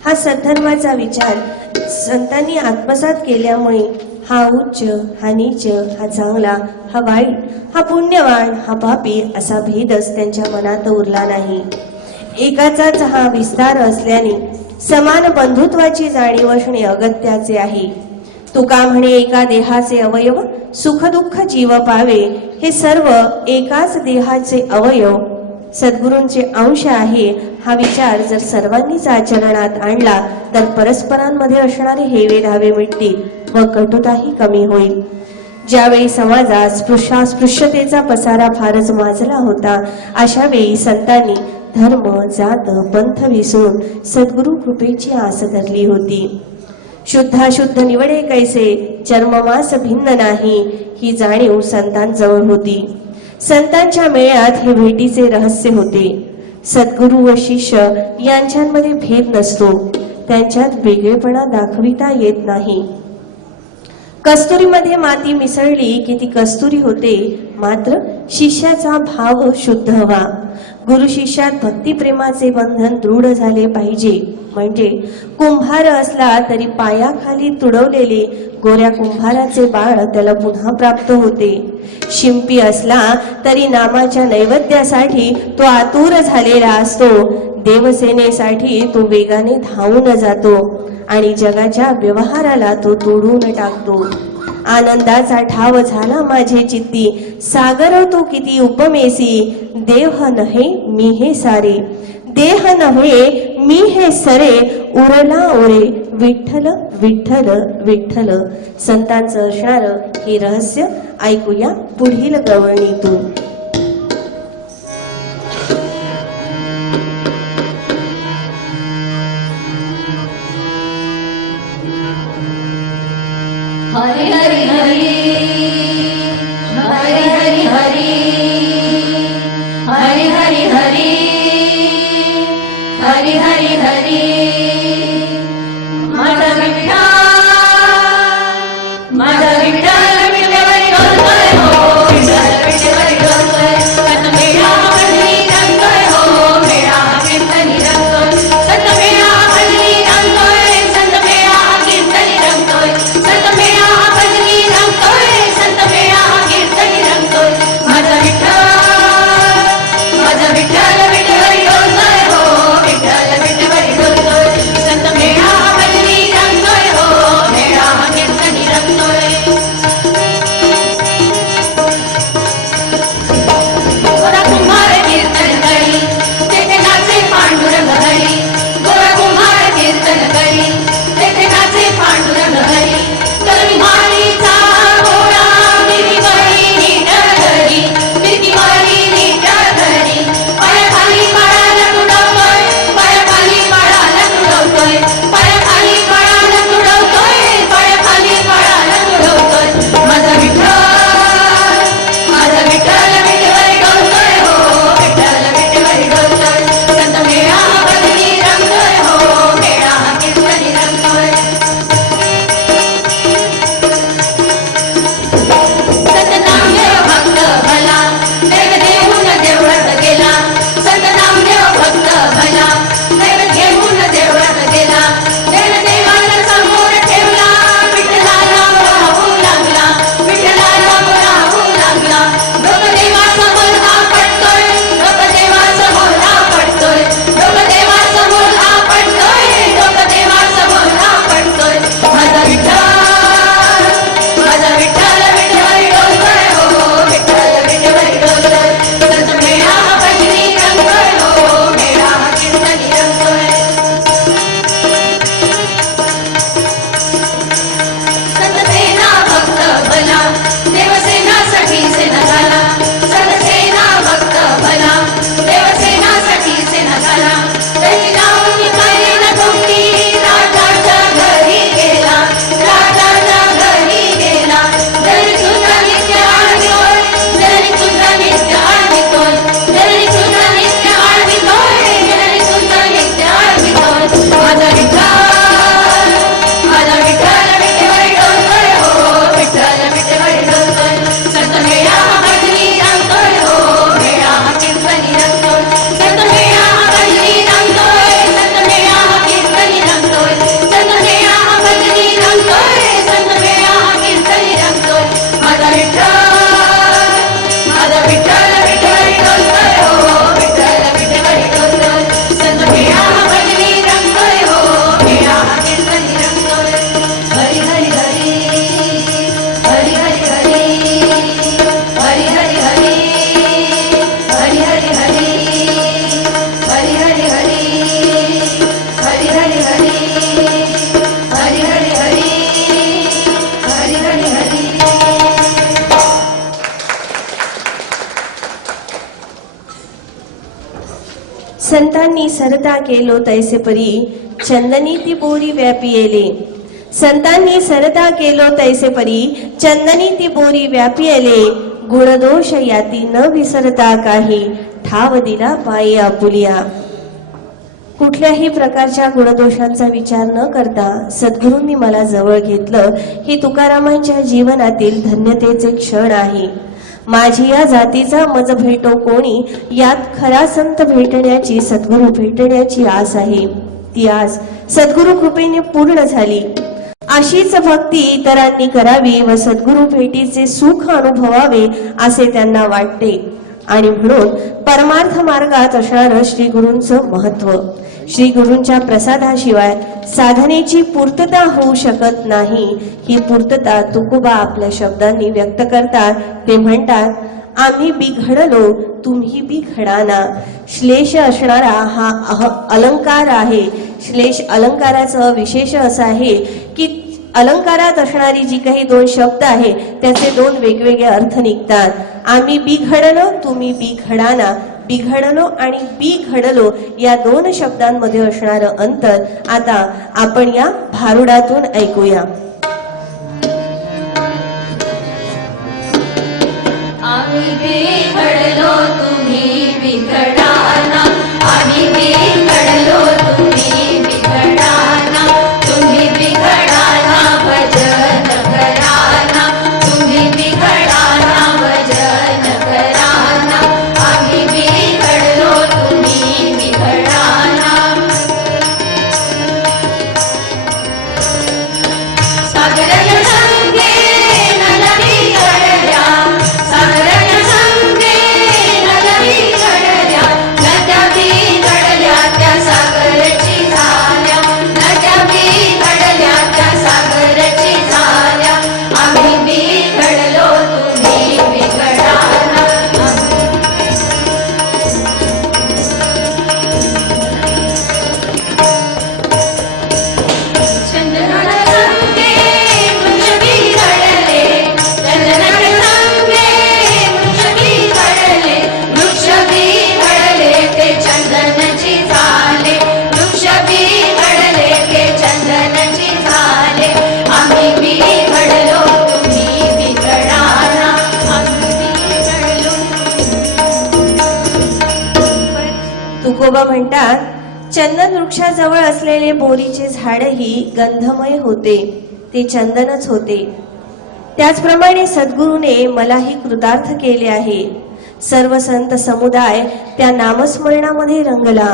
हा सद्धर्माचा विचार संतांनी आत्मसात केल्यामुळे हा उच्च, हा नीच, हा चांगला, हा वाईट, हा पुण्यवान, हा पापी असा भेदच त्यांच्या मनात उरला नाही. एकाचाच हा विस्तार असल्याने समान बंधुत्वाची जाणीव असणे अगत्याचे आहे. तुका म्हणे एका देहाचे अवयव सुख दुःख जीव पावे, हे सर्व एकाच देहाचे अवयव सद्गुरूंचे अंश आहे. हा विचार जर सर्वांनीच आचरणात आणला तर परस्परांमध्ये असणारे हेवे धावे मिटतील व कटुताही कमी होईल. ज्यावेळी समाजात स्पृश्यतेचा पसारा फारच माजला होता, अशा वेळी संतांनी धर्म, जात, पंथ विसरून सद्गुरु कृपेची आस धरली होती. शुद्धाशुद्ध निवडे कैसे, चर्ममास भिन्न नाही, ही जाणीव संतांजवळ होती. संतांच्या मेळ्यात हे भेटीचे रहस्य होते. सद्गुरू व शिष्य यांच्यामध्ये भेद नसतो, त्यांच्यात वेगळेपणा दाखविता येत नाही. कस्तुरीमध्ये माती मिसळली की ती कस्तुरी होते, मात्र शिष्याचा भाव शुद्ध हवा. गुरु शिष्यात भक्तिप्रेमाचे बंधन दृढ झाले पाहिजे. म्हणजे कुंभार असला तरी पायाखाली तुडवलेले गोऱ्या कुंभाराचे बाळ त्याला पुन्हा प्राप्त होते. शिंपी असला तरी नामाच्या नैवेद्यासाठी तो आतुर झालेला असतो. देवसेनेसाठी तो वेगाने धावून जातो आणि जगाच्या व्यवहाराला तो तोडून टाकतो. आनंदाचा ठाव झाला माझे चित्ती, सागर तो किती उपमेसी, देह नव्हे मी हे सारे, देह नव्हे मी हे सरे, उरला ओरे विठ्ठल विठ्ठल विठ्ठल. संतांचं असणार हे रहस्य ऐकूया पुढील गवळणीतून. हरि हरि हरि हरि हरि हरि हरि हरि हरि हरि हरि हरि. माझा विठ्ठल माझा विठ्ठल विठ्ठल डोलतोय हो, विठ्ठल विठ्ठल डोलतोय. सत मेळा हल्ली रंगतोय हो, मेळा कीर्तनी रंगतोय. सत मेळा हल्ली रंगतोय, संत मेळा कीर्तनी रंगतोय. सत मेळा हल्ली रंगतोय, संत मेळा कीर्तनी रंगतोय. माझा विठ्ठल माझा विठ्ठल विठ्ठल डोलतोय हो, विठ्ठल विठ्ठल डोलतोय. संतांनी सरता केलो तैसे परी चंदनी ती बोरी व्यापियेले. संतांनी सरता केलो तैसे परी चंदनी ती बोरी व्यापियेले. गुणदोष याती न विसरता काही ठाव दिला पायी आपुलिया. कुठल्याही प्रकारच्या गुणदोषांचा विचार न करता सद्गुरूंनी मला जवळ घेतलं हे तुकारामांच्या जीवनातील धन्यतेचे क्षण आहे. माझी या जातीचा मज भेटो कोणी, यात खरा संत भेटण्याची सद्गुरू भेटण्याची आस आहे. ती आस सद्गुरू कृपेने पूर्ण झाली. अशीच भक्ती इतरांनी करावी व सद्गुरू भेटीचे सुख अनुभवावे असे त्यांना वाटते आणि म्हणून परमार्थ मार्गात असणारं श्री गुरूंचं महत्व. श्री गुरूंच्या प्रसादाशिवाय साधनेची पूर्तता होऊ शकत नाही. ही पूर्तता तुकोबा आपल्या शब्दांनी व्यक्त करतात. ते म्हणतात, आम्ही बिघडलो तुम्ही बिघडाना. श्लेष असणारा हा अलंकार आहे. श्लेष अलंकाराचं विशेष असं आहे की अलंकारात असणारी जी काही दोन शब्द आहे त्याचे दोन वेगवेगळे अर्थ निघतात. आम्ही बिघडलो तुम्ही बिघडाना. बिघडलो आणि बिघडलो या दोन शब्दांमध्ये असणारं अंतर आता आपण या भारुडातून ऐकूया. आम्ही बिघडलो तुम्ही बिघडाना. आम्ही बिघडलो तुम्ही बिघडाना. तुम्ही बिघडाना भजन कराना. तुम्ही बिघडाना भजन कराना. आम्ही बिघडलो तुम्ही बिघडाना. सागरन संगे नल बिघडल्या. सागरन संगे नल बिघडल्या. नद्या बिघडल्या त्या सागरची झाल्या. नद्या बिघडल्या त्या सागरची झाल्या. आम्ही बिघडलो तुम्ही बिघडाना. चंदनाळ संगे वृक्ष बिघडले. चंदनाळ संगे वृक्ष बिघडले. वृक्ष बिघडले ते चंदनची झाले. वृक्ष बिघडले ते चंदनची झाले. आम्ही बिघडलो तुम्ही बिघडाना. आम्ही बिघडलो. तुकोबा म्हणतात, चंदन वृक्षाजवळ असलेले बोरीचे झाडही गंधमय होते. ते चंदनच होते. त्याचप्रमाणे सद्गुरूने मलाही कृतार्थ केले आहे. सर्व संत समुदाय त्या नामस्मरणामध्ये रंगला.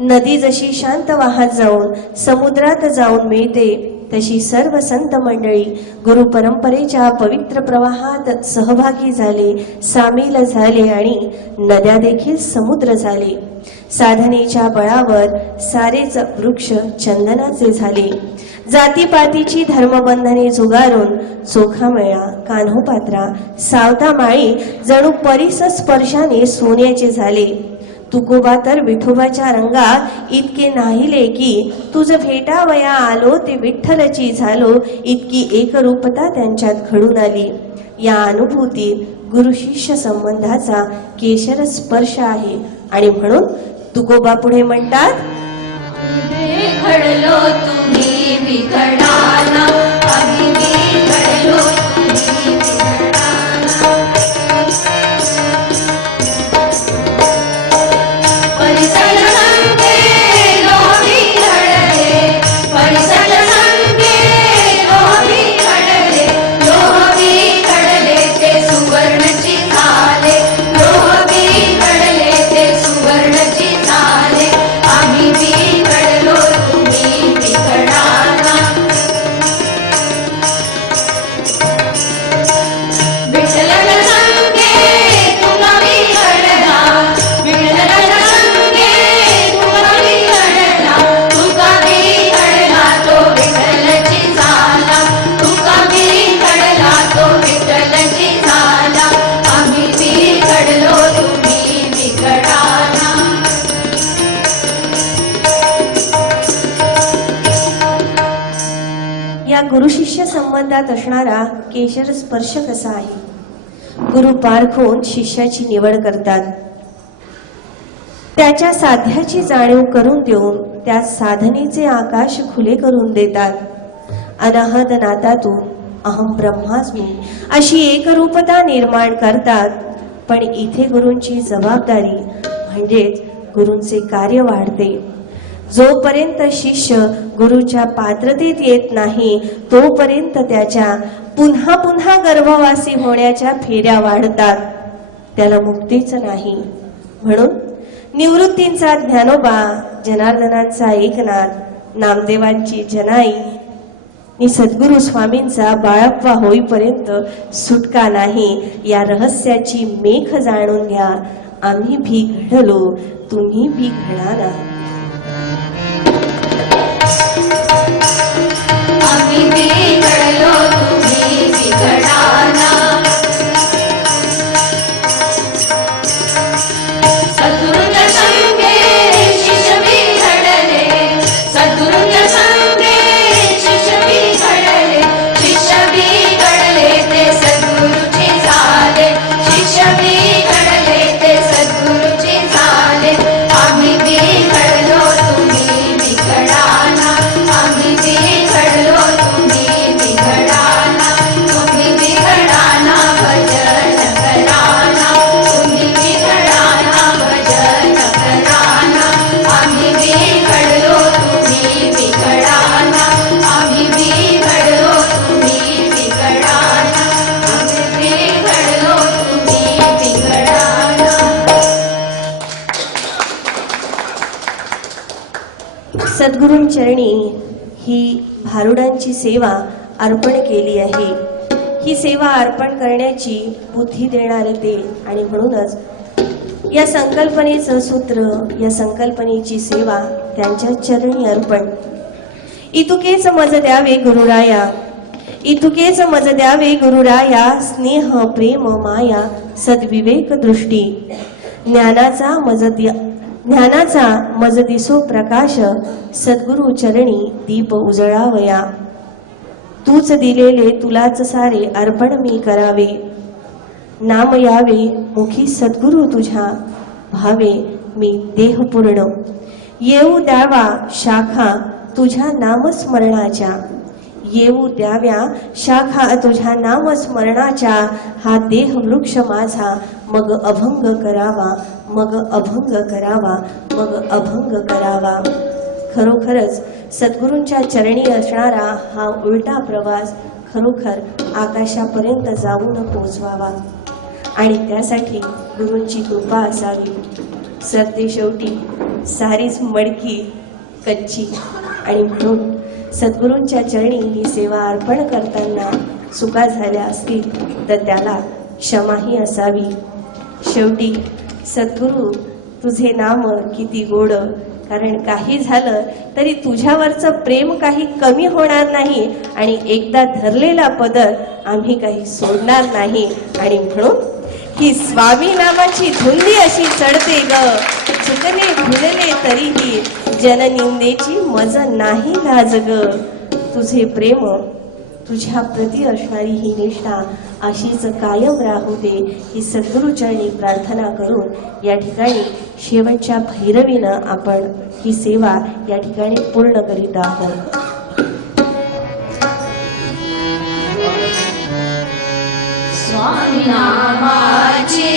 नदी जशी शांत वाहत जाऊन समुद्रात जाऊन मिळते तशी सर्व संत मंडळी गुरु परंपरेच्या पवित्र प्रवाहात सहभागी झाले, सामील झाले आणि नद्या देखील समुद्र झाले. साधनेच्या बळावर सारेच वृक्ष चंदनाचे झाले. जातीपातीची धर्मबंधने झुगारून चोखामेळा, कान्होपात्रा, सावतामाळी जणू परिस स्पर्शाने सोन्याचे झाले. तुकोबा तर विठोबाच्या रंगात इतके नाहिले की तुझ भेटावया आलो ते विठ्ठलची झालो. इतकी एकरूपता त्यांच्यात घडून आली. या अनुभूतीत गुरु शिष्य संबंधाचा केशर स्पर्श आहे आणि म्हणून तुकोबा पुढे म्हणतात, बिघडलो तुम्ही बिघडाना. आम्ही बिघडलो तुम्ही बिघडाना. परिसल संगे लोह बिघडले. परिसल संगे लोह बिघडले. लोह बिघडले ते सुवर्णची झाले. लोह बिघडले ते सुवर्णची झाले. आम्ही बिघडलो तुम्ही बिघडाना. विठ्ठल संगे तुला बिघडला. विठ्ठल संगे तुला बिघडला. तुका बिघडला तो विठ्ठलची झाला. तुका बिघडला तो विठ्ठलची झाला. आम्ही बिघडलो तुम्ही बिघडाना. या गुरुशिष्य संबंधात असणारा केशर स्पर्श कसा आहे. गुरु पारखून शिष्याची निवड करतात. त्याच्या साध्याची जाणीव करून देऊन त्या साधनेचे आकाश खुले करून देतात. अनाहत नादातून अहम ब्रह्मास्मी अशी एकरूपता निर्माण करतात. पण इथे गुरूंची जबाबदारी म्हणजेच गुरूंचे कार्य वाढते. जोपर्यंत शिष्य गुरुच्या पात्रतेत येत नाही तोपर्यंत त्याच्या पुन्हा पुन्हा गर्भवासी होण्याच्या फेऱ्या वाढतात. त्याला मुक्तीच नाही. म्हणून निवृत्तींचा ज्ञानोबा, जनार्दनांचा एकनाथ, नामदेवांची जनाई नि सद्गुरु स्वामींचा बाळप्पा होईपर्यंत सुटका नाही. या रहस्याची मेख जाणून घ्या. आम्ही भी घडलो, तुम्ही भी घडा. आम्ही बिघडलो तुम्ही बिघडाना. सद्गुरूंच्या संगे शिष्य बिघडले. सद्गुरूंच्या संगे शिष्य बिघडले. शिष्य बिघडले ते सद्गुरूची झाले. शिष्य बिघडले ते सद्गुरूची झाले. आम्ही बिघडलो तुम्ही बिघडाना. आम्ही बिघडलो तुम्ही बिघडाना. तुम्ही बिघडाना भजन कराना. तुम्ही बिघडाना भजन कराना. आम्ही बिघडलो तुम्ही बिघडाना. आम्ही बिघडलो तुम्ही बिघडाना. आम्ही बिघडलो तुम्ही बिघडाना. सद्गुरूंचरणी ही भारुडांची सेवा अर्पण केली आहे. ही सेवा अर्पण करण्याची बुद्धी देणारे ते, आणि म्हणूनच या संकल्पनेचं सूत्र, या संकल्पनेची सेवा त्यांच्या चरणी अर्पण. इतुकेच मज द्यावे गुरुराया. इतुकेच मज द्यावे गुरुराया. स्नेह प्रेम माया सद्विवेक दृष्टी. ज्ञानाचा मज दिसो प्रकाश. सद्गुरु चरणी दीप उजळावया. तूच दिलेले तुलाच सारे अर्पण मी करावे. नाम यावे मुखी सद्गुरु तुझ्या. भावे मी देह पूर्ण. येऊ द्यावा शाखा तुझ्या नामस्मरणाच्या. येऊ द्याव्या शाखा तुझ्या नामस्मरणाच्या. हा देह वृक्ष माझा मग अभंग करावा. मग अभंग करावा. मग अभंग करावा. खरोखरच सद्गुरूंच्या चरणी असणारा हा उलटा प्रवास खरोखर आकाशापर्यंत जाऊन पोचवावा. आणि त्यासाठी गुरूंची कृपा असावी. सरते शेवटी सारीच मडकी कच्ची. आणि म्हणून सद्गुरूंच्या चरणी ही सेवा अर्पण करताना चुका झाल्या असतील तर त्याला क्षमाही असावी. शेवटी सद्गुरू तुझे नाम किती गोड. कारण काही झालं तरी तुझ्यावरचं प्रेम काही कमी होणार नाही. आणि एकदा धरलेला पदर आम्ही काही सोडणार नाही. आणि म्हणून ही स्वामी नामाची धुंदी अशी चढते ग. चुकले भुलले तरीही जननिंदेची मज नाही लाज ग. तुझे प्रेम, तुझ्या प्रती असणारी ही निष्ठा अशीच कायम राहू दे ही सद्गुरूचरणी प्रार्थना करून या ठिकाणी शेवटच्या भैरवीनं आपण ही सेवा या ठिकाणी पूर्ण करीत आहोत. स्वामी नामाची